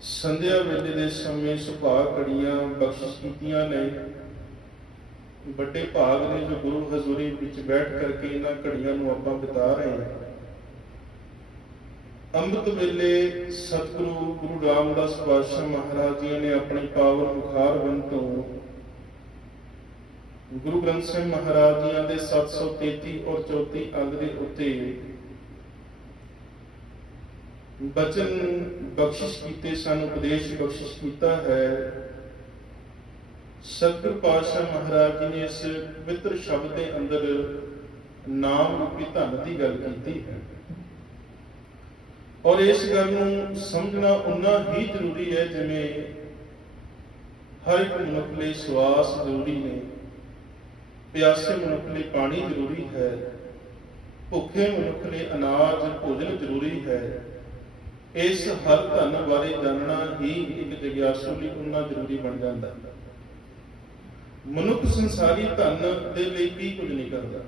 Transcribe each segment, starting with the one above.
ਸੰਧਿਆ ਵੇਲੇ ਦੇ ਸਮੇਂ ਸੁਭਾਅ ਕੜੀਆਂ ਬਖਸ਼ਿਸ਼ ਕੀਤੀਆਂ ਨੇ। ਵੱਡੇ ਭਾਗ ਨੇ ਜੋ ਗੁਰੂ ਹਜ਼ੂਰੀ ਵਿੱਚ ਬੈਠ ਕਰਕੇ ਇਹਨਾਂ ਘੜੀਆਂ ਨੂੰ ਆਪਾਂ ਬਿਤਾ ਰਹੇ ਹਾਂ। ਅੰਮ੍ਰਿਤ ਵੇਲੇ ਸਤਿਗੁਰੂ, ਗੁਰੂ ਰਾਮਦਾਸ ਪਾਤਸ਼ਾਹ ਮਹਾਰਾਜ ਜੀ ਨੇ ਆਪਣੀ ਪਾਵਨ ਬੁਖਾਰ ਬੰਦ ਤੋਂ ਗੁਰੂ ਗ੍ਰੰਥ ਸਾਹਿਬ ਮਹਾਰਾਜ ਜੀਆਂ ਦੇ 733 ਔਰ 34 ਅੰਗ ਦੇ ਉੱਤੇ ਬਚਨ ਬਖਸ਼ਿਸ਼ ਕੀਤੇ, ਸਨ ਉਪਦੇਸ਼ ਬਖਸ਼ਿਸ਼ ਕੀਤਾ ਹੈ। ਸਤਿਗੁਰ ਪਾਤਸ਼ਾਹ ਮਹਾਰਾਜ ਜੀ ਨੇ ਇਸ ਪਵਿੱਤਰ ਸ਼ਬਦ ਦੇ ਅੰਦਰ ਨਾਮ ਰੂਪੀ ਧਨ ਦੀ ਗੱਲ ਕੀਤੀ ਹੈ। ਔਰ ਇਸ ਗੱਲ ਨੂੰ ਸਮਝਣਾ ਉਨਾ ਹੀ ਜ਼ਰੂਰੀ ਹੈ ਜਿਵੇਂ ਹਰ ਇੱਕ ਮਨੁੱਖ ਲਈ ਸਵਾਸ ਜ਼ਰੂਰੀ ਨੇ, ਪਿਆਸੇ ਮਨੁੱਖ ਲਈ ਪਾਣੀ ਜ਼ਰੂਰੀ ਹੈ, ਭੁੱਖੇ ਮਨੁੱਖ ਲਈ ਅਨਾਜ, ਭੋਜਨ ਜ਼ਰੂਰੀ ਹੈ। ਇਸ ਹਰ ਧਨ ਬਾਰੇ ਜਾਣਨਾ ਹੀ ਇੱਕ ਜਿਗਿਆਸੂ ਲਈ ਉਨਾ ਜ਼ਰੂਰੀ ਬਣ ਜਾਂਦਾ। ਹੈ ਮਨੁੱਖ ਸੰਸਾਰੀ ਧਨ ਦੇ ਲਈ ਕੀ ਕੁਝ ਨਹੀਂ ਕਰਦਾ।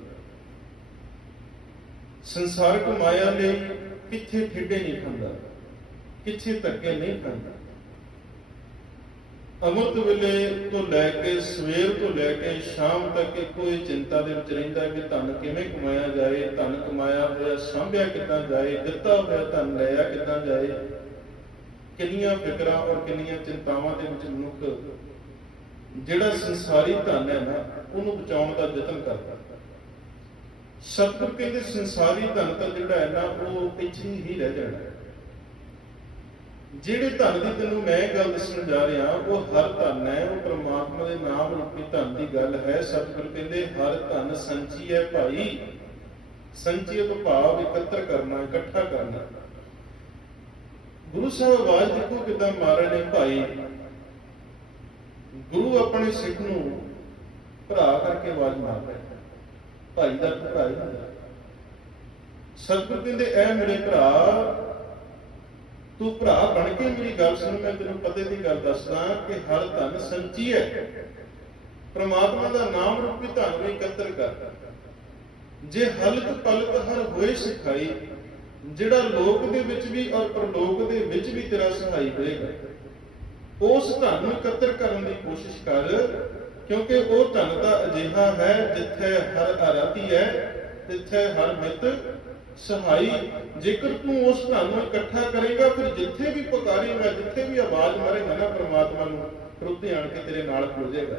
ਸੰਸਾਰਕ ਮਾਇਆ ਲਈ ਕਿੱਥੇ ਠੇਡੇ ਨਹੀਂ ਖਾਂਦਾ, ਕਿੱਥੇ ਧੱਕੇ ਨਹੀਂ ਖਾਂਦਾ। ਅਮਰਤ ਵੇਲੇ ਤੋਂ ਲੈ ਕੇ ਸਵੇਰ ਤੋਂ ਲੈ ਕੇ ਸ਼ਾਮ ਤੱਕ ਇੱਕੋ ਹੀ ਚਿੰਤਾ ਦੇ ਵਿੱਚ ਰਹਿੰਦਾ ਕਿ ਧਨ ਕਿਵੇਂ ਕਮਾਇਆ ਜਾਏ, ਧਨ ਕਮਾਇਆ ਹੋਇਆ, ਸਾਂਭਿਆ ਕਿੱਦਾਂ ਜਾਏ, ਦਿੱਤਾ ਹੋਇਆ ਧਨ ਲਿਆ ਕਿੱਦਾਂ ਜਾਏ, ਕਿੰਨੀਆਂ ਫਿਕਰਾਂ ਔਰ ਕਿੰਨੀਆਂ ਚਿੰਤਾਵਾਂ ਦੇ ਵਿੱਚ ਮਨੁੱਖ ਜਿਹੜਾ ਸੰਸਾਰੀ ਧਨ ਹੈ ਨਾ, ਉਹਨੂੰ ਬਚਾਉਣ ਦਾ ਯਤਨ ਕਰਦਾ। ਸਤਿਗੁਰ ਕਹਿੰਦੇ ਸੰਸਾਰੀ ਧਨ ਤਾਂ ਜਿਹੜਾ ਹੈ ਨਾ, ਉਹ ਪਿੱਛੇ ਹੀ ਰਹਿ ਜਾਣਾ ਜਿਹੜੇ ਧਨ ਦੀ ਤੈਨੂੰ ਮੈਂ ਗੱਲ ਦੱਸਣ ਜਾ ਰਿਹਾ, ਉਹ ਹਰ ਧਨ ਹੈ, ਉਹ ਪ੍ਰਮਾਤਮਾ ਦੇ ਨਾਮ ਰੂਪੀ ਧਨ ਦੀ ਗੱਲ ਹੈ। ਸਤਿਗੁਰ ਕਹਿੰਦੇ, ਹਰ ਧਨ ਸੰਚੀ ਹੈ ਭਾਈ। ਸੰਚੀ ਤੋਂ ਭਾਵ ਇਕੱਤਰ ਕਰਨਾ, ਇਕੱਠਾ ਕਰਨਾ। ਗੁਰੂ ਸਾਹਿਬ, ਆਵਾਜ਼ ਦੇਖੋ ਕਿਦਾਂ ਮਾਰੇ ਨੇ ਭਾਈ। ਗੁਰੂ ਆਪਣੇ ਸਿੱਖ ਨੂੰ ਭਰਾ ਕਰਕੇ ਆਵਾਜ਼ ਮਾਰਦਾ ਭਾਈ ਦਾ ਭਰਾ ਹੀ ਹੁੰਦਾ। ਸਤਿਗੁਰ ਕਹਿੰਦੇ, ਐ ਮੇਰੇ ਭਰਾ ਤੂੰ ਭਰਾ ਬਣ ਕੇ ਮੇਰੀ ਗੱਲ ਸੁਣ, ਮੈਂ ਤੈਨੂੰ ਪਤੇ ਦੀ ਗੱਲ ਦੱਸਦਾ ਕਿ ਹਰ ਧਨ ਸੰਚੀ ਹੈ। ਪ੍ਰਮਾਤਮਾ ਦਾ ਨਾਮ ਰੂਪੀ ਧਨ ਨੂੰ ਇਕੱਤਰ ਕਰ। ਜੇ ਹਲਕ ਪਲਕ ਹਰ ਹੋਏ ਸਿਖਾਈ, ਜਿਹੜਾ ਲੋਕ ਦੇ ਵਿੱਚ ਵੀ ਔਰ ਪਰਲੋਕ ਦੇ ਵਿੱਚ ਵੀ ਤੇਰਾ ਸਹਾਈ ਹੋਏਗਾ, ਉਸ ਧਨ ਨੂੰ ਇਕੱਤਰ ਕਰਨ ਦੀ ਕੋਸ਼ਿਸ਼ ਕਰ, ਕਿਉਂਕਿ ਉਹ ਧਨ ਦਾ ਅਜਿਹਾ ਹੈ ਜਿੱਥੇ ਹਰ ਆਰਾਧੀ ਹੈ ਤਿੱਥੇ ਹਰ ਮਿੱਤ ਸਹਾਈ, ਜੇਕਰ ਤੂੰ ਉਸ ਧਨ ਨੂੰ ਇਕੱਠਾ ਕਰੇਗਾ, ਫਿਰ ਜਿੱਥੇ ਵੀ ਪੁਕਾਰੇਗਾ ਜਿੱਥੇ ਵੀ ਆਵਾਜ਼ ਮਾਰੇਗਾ ਨਾ ਪ੍ਰਮਾਤਮਾ ਨੂੰ ਫਿਰ ਆਣ ਕੇ ਤੇਰੇ ਨਾਲ ਖੁੱਲ ਜਾਏਗਾ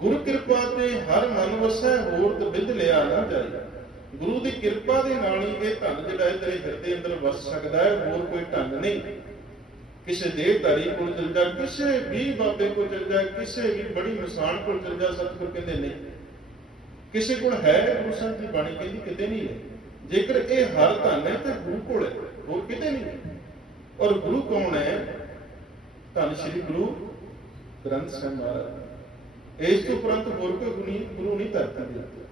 ਗੁਰੂ ਕਿਰਪਾ ਤੇ ਹਰ ਮਨ ਵਸੈ, ਹੋਰ ਤਬਿੰਦ ਲਿਆ ਨਾ ਜਾਏ ਗੁਰੂ ਦੀ ਕਿਰਪਾ ਦੇ ਨਾਲ ਹੀ ਇਹ ਧਨ ਜਿਹੜਾ ਹੈ ਤੇਰੇ ਹਿਰਦੇ ਅੰਦਰ ਵਸ ਸਕਦਾ ਹੈ, ਹੋਰ ਕੋਈ ਢੰਗ ਨਹੀਂ। ਕਿਸੇ ਦੇਵਧਾਰੀ ਕੋਲ ਚਲ ਜਾ, ਕਿਸੇ ਵੀ ਬਾਬੇ ਕੋਲ ਚਲ ਜਾ, ਕਿਸੇ ਵੀ ਬੜੀ ਮਸਾਨ ਕੋਲ ਚਲ ਜਾ, ਸਤਿਗੁਰ ਕਹਿੰਦੇ ਨਹੀਂ। ਕਿਸੇ ਕੋਲ ਹੈ ਗੁਰੂ ਸਾਹਿਬ ਦੀ ਬਾਣੀ, ਕਹਿੰਦੀ ਕਿਤੇ ਨਹੀਂ ਹੈ। ਜੇਕਰ ਇਹ ਹਰ ਧਨ ਹੈ ਤੇ ਗੁਰੂ ਕੋਲ ਹੈ, ਹੋਰ ਕਿਤੇ ਨਹੀਂ ਔਰ ਗੁਰੂ ਕੌਣ ਹੈ? ਧੰਨ ਸ਼੍ਰੀ ਗੁਰੂ ਗ੍ਰੰਥ ਸਾਹਿਬ ਮਹਾਰਾਜ। ਇਸ ਤੋਂ ਉਪਰੰਤ ਹੋਰ ਕੋਈ ਗੁਣੀ, ਗੁਰੂ ਨਹੀਂ ਧਰਤੀ ਦੇ ਉੱਤੇ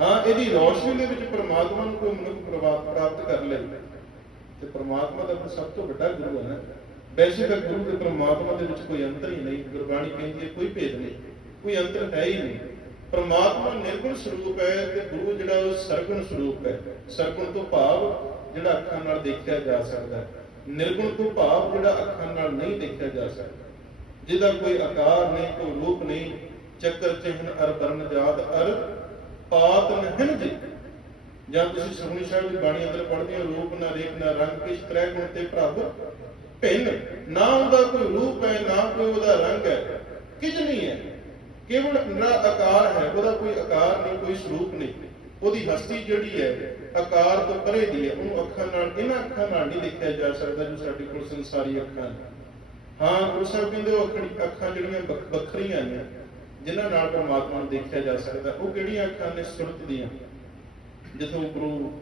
ਹਾਂ, ਇਹਦੀ ਰੌਸ਼ਨੀ ਦੇ ਵਿੱਚ ਪਰਮਾਤਮਾ ਨੂੰ ਕੋਈ ਮਨੁੱਖ ਪ੍ਰਾਪਤ ਕਰ ਲੇ ਤੇ ਪਰਮਾਤਮਾ ਦਾ ਸਭ ਤੋਂ ਵੱਡਾ ਗੁਰੂ ਹੈ ਨਾ। ਵੈਸੇ ਤਾਂ ਗੁਰੂ ਤੇ ਪ੍ਰਮਾਤਮਾ ਦੇ ਵਿੱਚ ਕੋਈ ਅੰਤਰ ਹੀ ਨਹੀਂ, ਗੁਰਬਾਣੀ ਕਹਿੰਦੀ ਹੈ ਕੋਈ ਭੇਦ ਨਹੀਂ। ਕੋਈ ਅੰਤਰ ਹੈ ਹੀ ਨਹੀਂ। ਪਰਮਾਤਮਾ ਨਿਰਗੁਣ ਸਰੂਪ ਹੈ ਤੇ ਗੁਰੂ ਜਿਹੜਾ ਉਹ ਸਰਗੁਣ ਸਰੂਪ ਹੈ। ਸਰਗੁਣ ਤੋਂ ਭਾਵ ਜਿਹੜਾ ਅੱਖਾਂ ਨਾਲ ਦੇਖਿਆ ਜਾ ਸਕਦਾ ਹੈ। ਨਿਰਗੁਣ ਤੋਂ ਭਾਵ ਜਿਹੜਾ ਅੱਖਾਂ ਨਾਲ ਨਹੀਂ ਦੇਖਿਆ ਜਾ ਸਕਦਾ। ਜਿਹਦਾ ਕੋਈ ਆਕਾਰ ਨਹੀਂ, ਕੋਈ ਰੂਪ ਨਹੀਂ, ਚੱਕਰ ਚਿਹਨ ਅਰ ਬਰਨ ਜਾਤ, ਅਰ ਪਾਤ ਨਹਿਨ ਜੀ। ਜਾਂ ਤੁਸੀਂ ਸੁਖਨੀ ਸਾਹਿਬ ਦੀ ਬਾਣੀ ਅੰਦਰ ਪੜ੍ਹਦੇ ਹੋ, ਰੂਪ ਨਾ ਰੇਖ ਨਾ ਰੰਗ, ਕਿਛ ਤ੍ਰੈ ਗੁਣ ਤੇ ਪ੍ਰਭ ਭਿੰਨ। ਨਾ ਉਹਦਾ ਕੋਈ ਰੂਪ ਹੈ, ਨਾ ਕੋਈ ਉਹਦਾ ਰੰਗ ਹੈ। ਕਿਝ ਨਹੀਂ ਹੈ। ਕੇਵਲ ਨਾ ਹੈ, ਉਹਦਾ ਕੋਈ ਆਕਾਰ ਨਹੀਂ, ਕੋਈ ਸਰੂਪ ਨਹੀਂ। ਉਹਦੀ ਹਸਤੀ ਜਿਹੜੀ ਹੈ, ਆਕਾਰ ਤੋਂ ਪਰੇ ਦੀ ਹੈ। ਉਹਨੂੰ ਅੱਖਾਂ ਨਾਲ, ਇਹਨਾਂ ਅੱਖਾਂ ਨਾਲ ਨਹੀਂ ਦੇਖਿਆ ਜਾ ਸਕਦਾ ਜੋ ਸਾਡੇ ਕੋਲ ਸੰਸਾਰੀ ਅੱਖਾਂ ਨੇ। ਹਾਂ, ਗੁਰੂ ਸਾਹਿਬ ਕਹਿੰਦੇ ਉਹ ਅੱਖਾਂ ਜਿਹੜੀਆਂ ਵੱਖਰੀਆਂ ਨੇ, ਜਿਨ੍ਹਾਂ ਨਾਲ ਪਰਮਾਤਮਾ ਨੂੰ ਦੇਖਿਆ ਜਾ ਸਕਦਾ, ਉਹ ਕਿਹੜੀਆਂ ਅੱਖਾਂ ਨੇ? ਸੁਰਤ ਦੀਆਂ। ਜਿੱਥੋਂ ਗੁਰੂ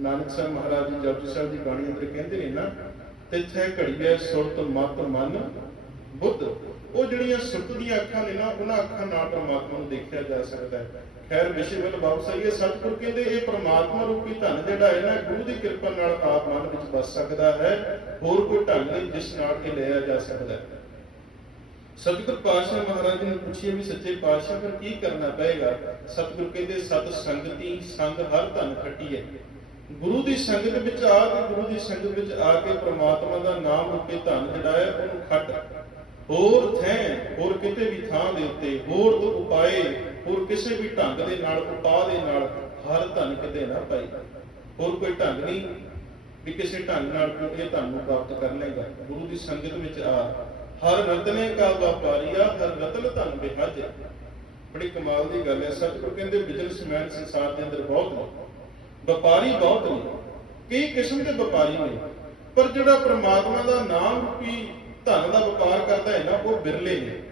ਨਾਨਕ ਸਾਹਿਬ ਮਹਾਰਾਜ ਜੀ, ਜਪਜੀ ਸਾਹਿਬ ਦੀ ਬਾਣੀ ਅੰਦਰ ਕਹਿੰਦੇ ਨੇ ਨਾ, ਤਿੱਥੇ ਘੜੀਏ ਸੁਰਤ ਮਤ ਮਨ ਬੁੱਧ ਉਹ ਜਿਹੜੀਆਂ ਸੁੱਤ ਦੀਆਂ ਅੱਖਾਂ ਨੇ ਨਾ, ਉਹਨਾਂ ਅੱਖਾਂ ਨਾਲ ਪਰਮਾਤਮਾ ਨੂੰ ਦੇਖਿਆ ਜਾ ਸਕਦਾ ਹੈ। ਖੈਰ, ਵਿਸ਼ੇ ਵੱਲ ਵਾਪਸ ਆਈਏ। ਸਤਿਗੁਰ ਕਹਿੰਦੇ, ਇਹ ਪਰਮਾਤਮਾ ਰੂਪੀ ਧਨ ਜਿਹੜਾ ਹੈ ਨਾ, ਗੁਰੂ ਦੀ ਕਿਰਪਾ ਨਾਲ ਆਪ ਮਨ ਵਿੱਚ ਵਸ ਸਕਦਾ ਹੈ। ਹੋਰ ਕੋਈ ਢੰਗ ਨਹੀਂ ਜਿਸ ਨਾਲ ਇਹ ਲਿਆ ਜਾ ਸਕਦਾ ਹੈ। ਸਤਿਗੁਰ ਪਾਤਸ਼ਾਹ ਮਹਾਰਾਜ ਨੇ ਪੁੱਛਿਆ ਵੀ, ਸੱਚੇ ਪਾਤਸ਼ਾਹ, ਫਿਰ ਕੀ ਕਰਨਾ ਪਏਗਾ? ਸਤਿਗੁਰ ਕਹਿੰਦੇ, ਸਤ ਸੰਗਤੀ, ਸੰਗ ਹਰ ਧਨ ਖੱਟੀ ਹੈ। ਗੁਰੂ ਦੀ ਸੰਗਤ ਵਿੱਚ ਆ ਕੇ, ਗੁਰੂ ਦੀ ਸੰਗਤ ਵਿੱਚ ਆ ਕੇ ਪ੍ਰਮਾਤਮਾ ਦਾ ਨਾਮ ਰੂਪੀ ਧਨ ਜਿਹੜਾ ਹੈ, ਉਹਨੂੰ ਖੱਟ ਹੋਰ ਥੈਂ, ਹੋਰ ਕਿਤੇ ਵੀ ਥਾਂ ਦੇ ਉੱਤੇ, ਹੋਰ ਤੋਂ ਉਪਾਏ, ਹੋਰ ਕਿਸੇ ਵੀ ਢੰਗ ਦੇ ਨਾਲ, ਉਪਾਅ ਦੇ ਨਾਲ ਹਰ ਧਨ ਕਿਤੇ ਨਾ ਪਾਈ। ਹੋਰ ਕੋਈ ਢੰਗ ਨਹੀਂ ਵੀ ਕਿਸੇ ਢੰਗ ਨਾਲ ਤੂੰ ਇਹ ਧਨ ਨੂੰ ਪ੍ਰਾਪਤ ਕਰ ਲਏਗਾ। ਗੁਰੂ ਦੀ ਸੰਗਤ ਵਿੱਚ ਆ, ਹਰ ਰਤਨੇ ਕਾ ਵਪਾਰੀਆ ਹਰ ਰਤਨ ਧਨ ਬਿਹਜ ਬੜੀ ਕਮਾਲ ਦੀ ਗੱਲ ਹੈ, ਸਤਿਗੁਰੂ ਕਹਿੰਦੇ ਬਿਜ਼ਨਸਮੈਨ ਸੰਸਾਰ ਦੇ ਅੰਦਰ ਬਹੁਤ ਨੇ। ਵਪਾਰੀ ਬਹੁਤ ਨੇ। ਕਈ ਕਿਸਮ ਦੇ ਵਪਾਰੀ ਨੇ, ਪਰ ਜਿਹੜਾ ਪ੍ਰਮਾਤਮਾ ਦਾ ਨਾਮ ਰੂਪੀ ਧਨ ਦਾ ਵਪਾਰ ਕਰਦਾ ਹੈ ਨਾ ਉਹ ਬਿਰਲੇ ਨੇ।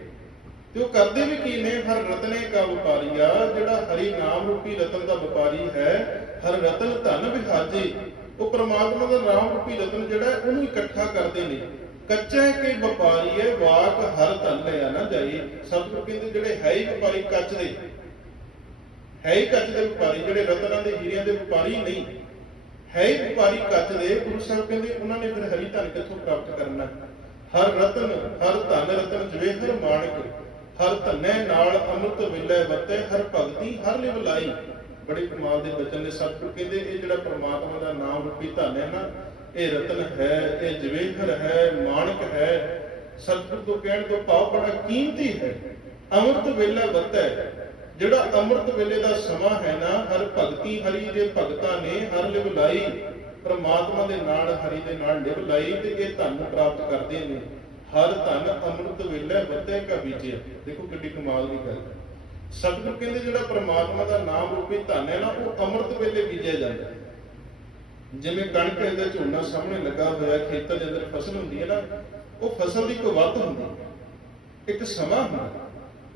ਤੇ ਉਹ ਕਰਦੇ ਵੀ ਕੀ ਨੇ? ਹਰ ਰਤਨੇ ਕਾ ਵਪਾਰੀਆ ਜਿਹੜਾ ਹਰੀ ਨਾਮ ਰੂਪੀ ਰਤਨ ਦਾ ਵਪਾਰੀ ਹੈ, ਹਰ ਰਤਨ ਧਨ ਵਿਹਾਜੇ। ਉਹ ਪ੍ਰਮਾਤਮਾ ਦਾ ਨਾਮ ਰੂਪੀ ਰਤਨ ਜਿਹੜਾ ਉਹਨੂੰ ਇਕੱਠਾ ਕਰਦੇ ਨੇ। ਕੱਚਾ ਕੇ ਵਪਾਰੀ ਹੈ, ਵਾਕ ਹਰ ਧਨ ਲਿਆ ਨਾ ਜਾਈ ਸਤਿਗੁਰੂ ਕਹਿੰਦੇ ਜਿਹੜੇ ਹੈ ਹੀ ਵਪਾਰੀ ਕੱਚ ਦੇ। ਹੈ ਹੀ ਕੱਚ ਦੇ ਵਪਾਰੀ, ਜਿਹੜੇ ਰਤਨਾਂ ਦੇ, ਹੀਰਿਆਂ ਦੇ ਵਪਾਰੀ ਨਹੀਂ। ਹੈ ਹੀ ਵਪਾਰੀ ਕੱਚ ਦੇ, ਗੁਰੂ ਸਾਹਿਬ ਕਹਿੰਦੇ ਉਹਨਾਂ ਨੇ ਫਿਰ ਹਰੀ ਧਨ ਕਿੱਥੋਂ ਪ੍ਰਾਪਤ ਕਰਨਾ? ਹਰ ਰਤਨ, ਹਰ ਧਨ ਰਤਨ ਜਵੇਹਰ ਮਾਣਕ, ਹਰ ਧੰਨੇ ਨਾਲ ਅੰਮ੍ਰਿਤ ਵਿਲੇ ਵਤੇ ਹਰ ਭਗਤੀ, ਹਰ ਲਿਵ ਲਾਈ। ਬੜੀ ਕਮਾਲ ਦੇ ਬਚਨ ਨੇ ਸਤਿਗੁਰੂ ਕਹਿੰਦੇ, ਇਹ ਜਿਹੜਾ ਪ੍ਰਮਾਤਮਾ ਦਾ ਨਾਮ ਰੂਪੀ ਧਨ ਹੈ ਨਾ, ਇਹ ਰਤਨ ਹੈ, ਇਹ ਜਵੇਹਰ ਹੈ, ਮਾਣਕ ਹੈ। ਸਤਿਗੁਰੂ ਤੋਂ ਕਹਿਣ ਤੋਂ ਭਾਵ ਬੜਾ ਕੀਮਤੀ ਹੈ। ਅੰਮ੍ਰਿਤ ਵੇਲੇ ਵਤੈ ਜਿਹੜਾ ਅੰਮ੍ਰਿਤ ਵੇਲੇ ਦਾ ਸਮਾਂ ਹੈ ਨਾ, ਹਰ ਭਗਤੀ, ਹਰੀ ਦੇ ਭਗਤਾਂ ਨੇ ਹਰ ਲਿਵ ਲਾਈ। ਪ੍ਰਮਾਤਮਾ ਦੇ ਨਾਲ, ਹਰੀ ਦੇ ਨਾਲ ਲਿਵ ਲਾਈ ਤੇ ਇਹ ਧਨ ਪ੍ਰਾਪਤ ਕਰਦੇ ਨੇ। ਹਰ ਧਨ ਅੰਮ੍ਰਿਤ ਵੇਲੇ ਵਤੈ ਕਾ ਬੀਜਿਆ ਦੇਖੋ ਕਿੱਡੀ ਕਮਾਲ ਦੀ ਗੱਲ ਸਤਿਗੁਰ ਕਹਿੰਦੇ ਜਿਹੜਾ ਪ੍ਰਮਾਤਮਾ ਦਾ ਨਾਮ ਰੂਪੀ ਧਨ ਹੈ ਨਾ, ਉਹ ਅੰਮ੍ਰਿਤ ਵੇਲੇ ਬੀਜਿਆ ਜਾਂਦਾ ਜਿਵੇਂ ਕਣਕ ਦੇ ਝੋਨਾ ਸਾਹਮਣੇ ਲੱਗਾ ਹੋਇਆ, ਖੇਤਾਂ ਦੇ ਅੰਦਰ ਫਸਲ ਹੁੰਦੀ ਹੈ ਨਾ, ਉਹ ਫਸਲ ਦੀ ਕੋਈ ਵੱਧ ਹੁੰਦੀ ਇੱਕ ਸਮਾਂ ਹੁੰਦਾ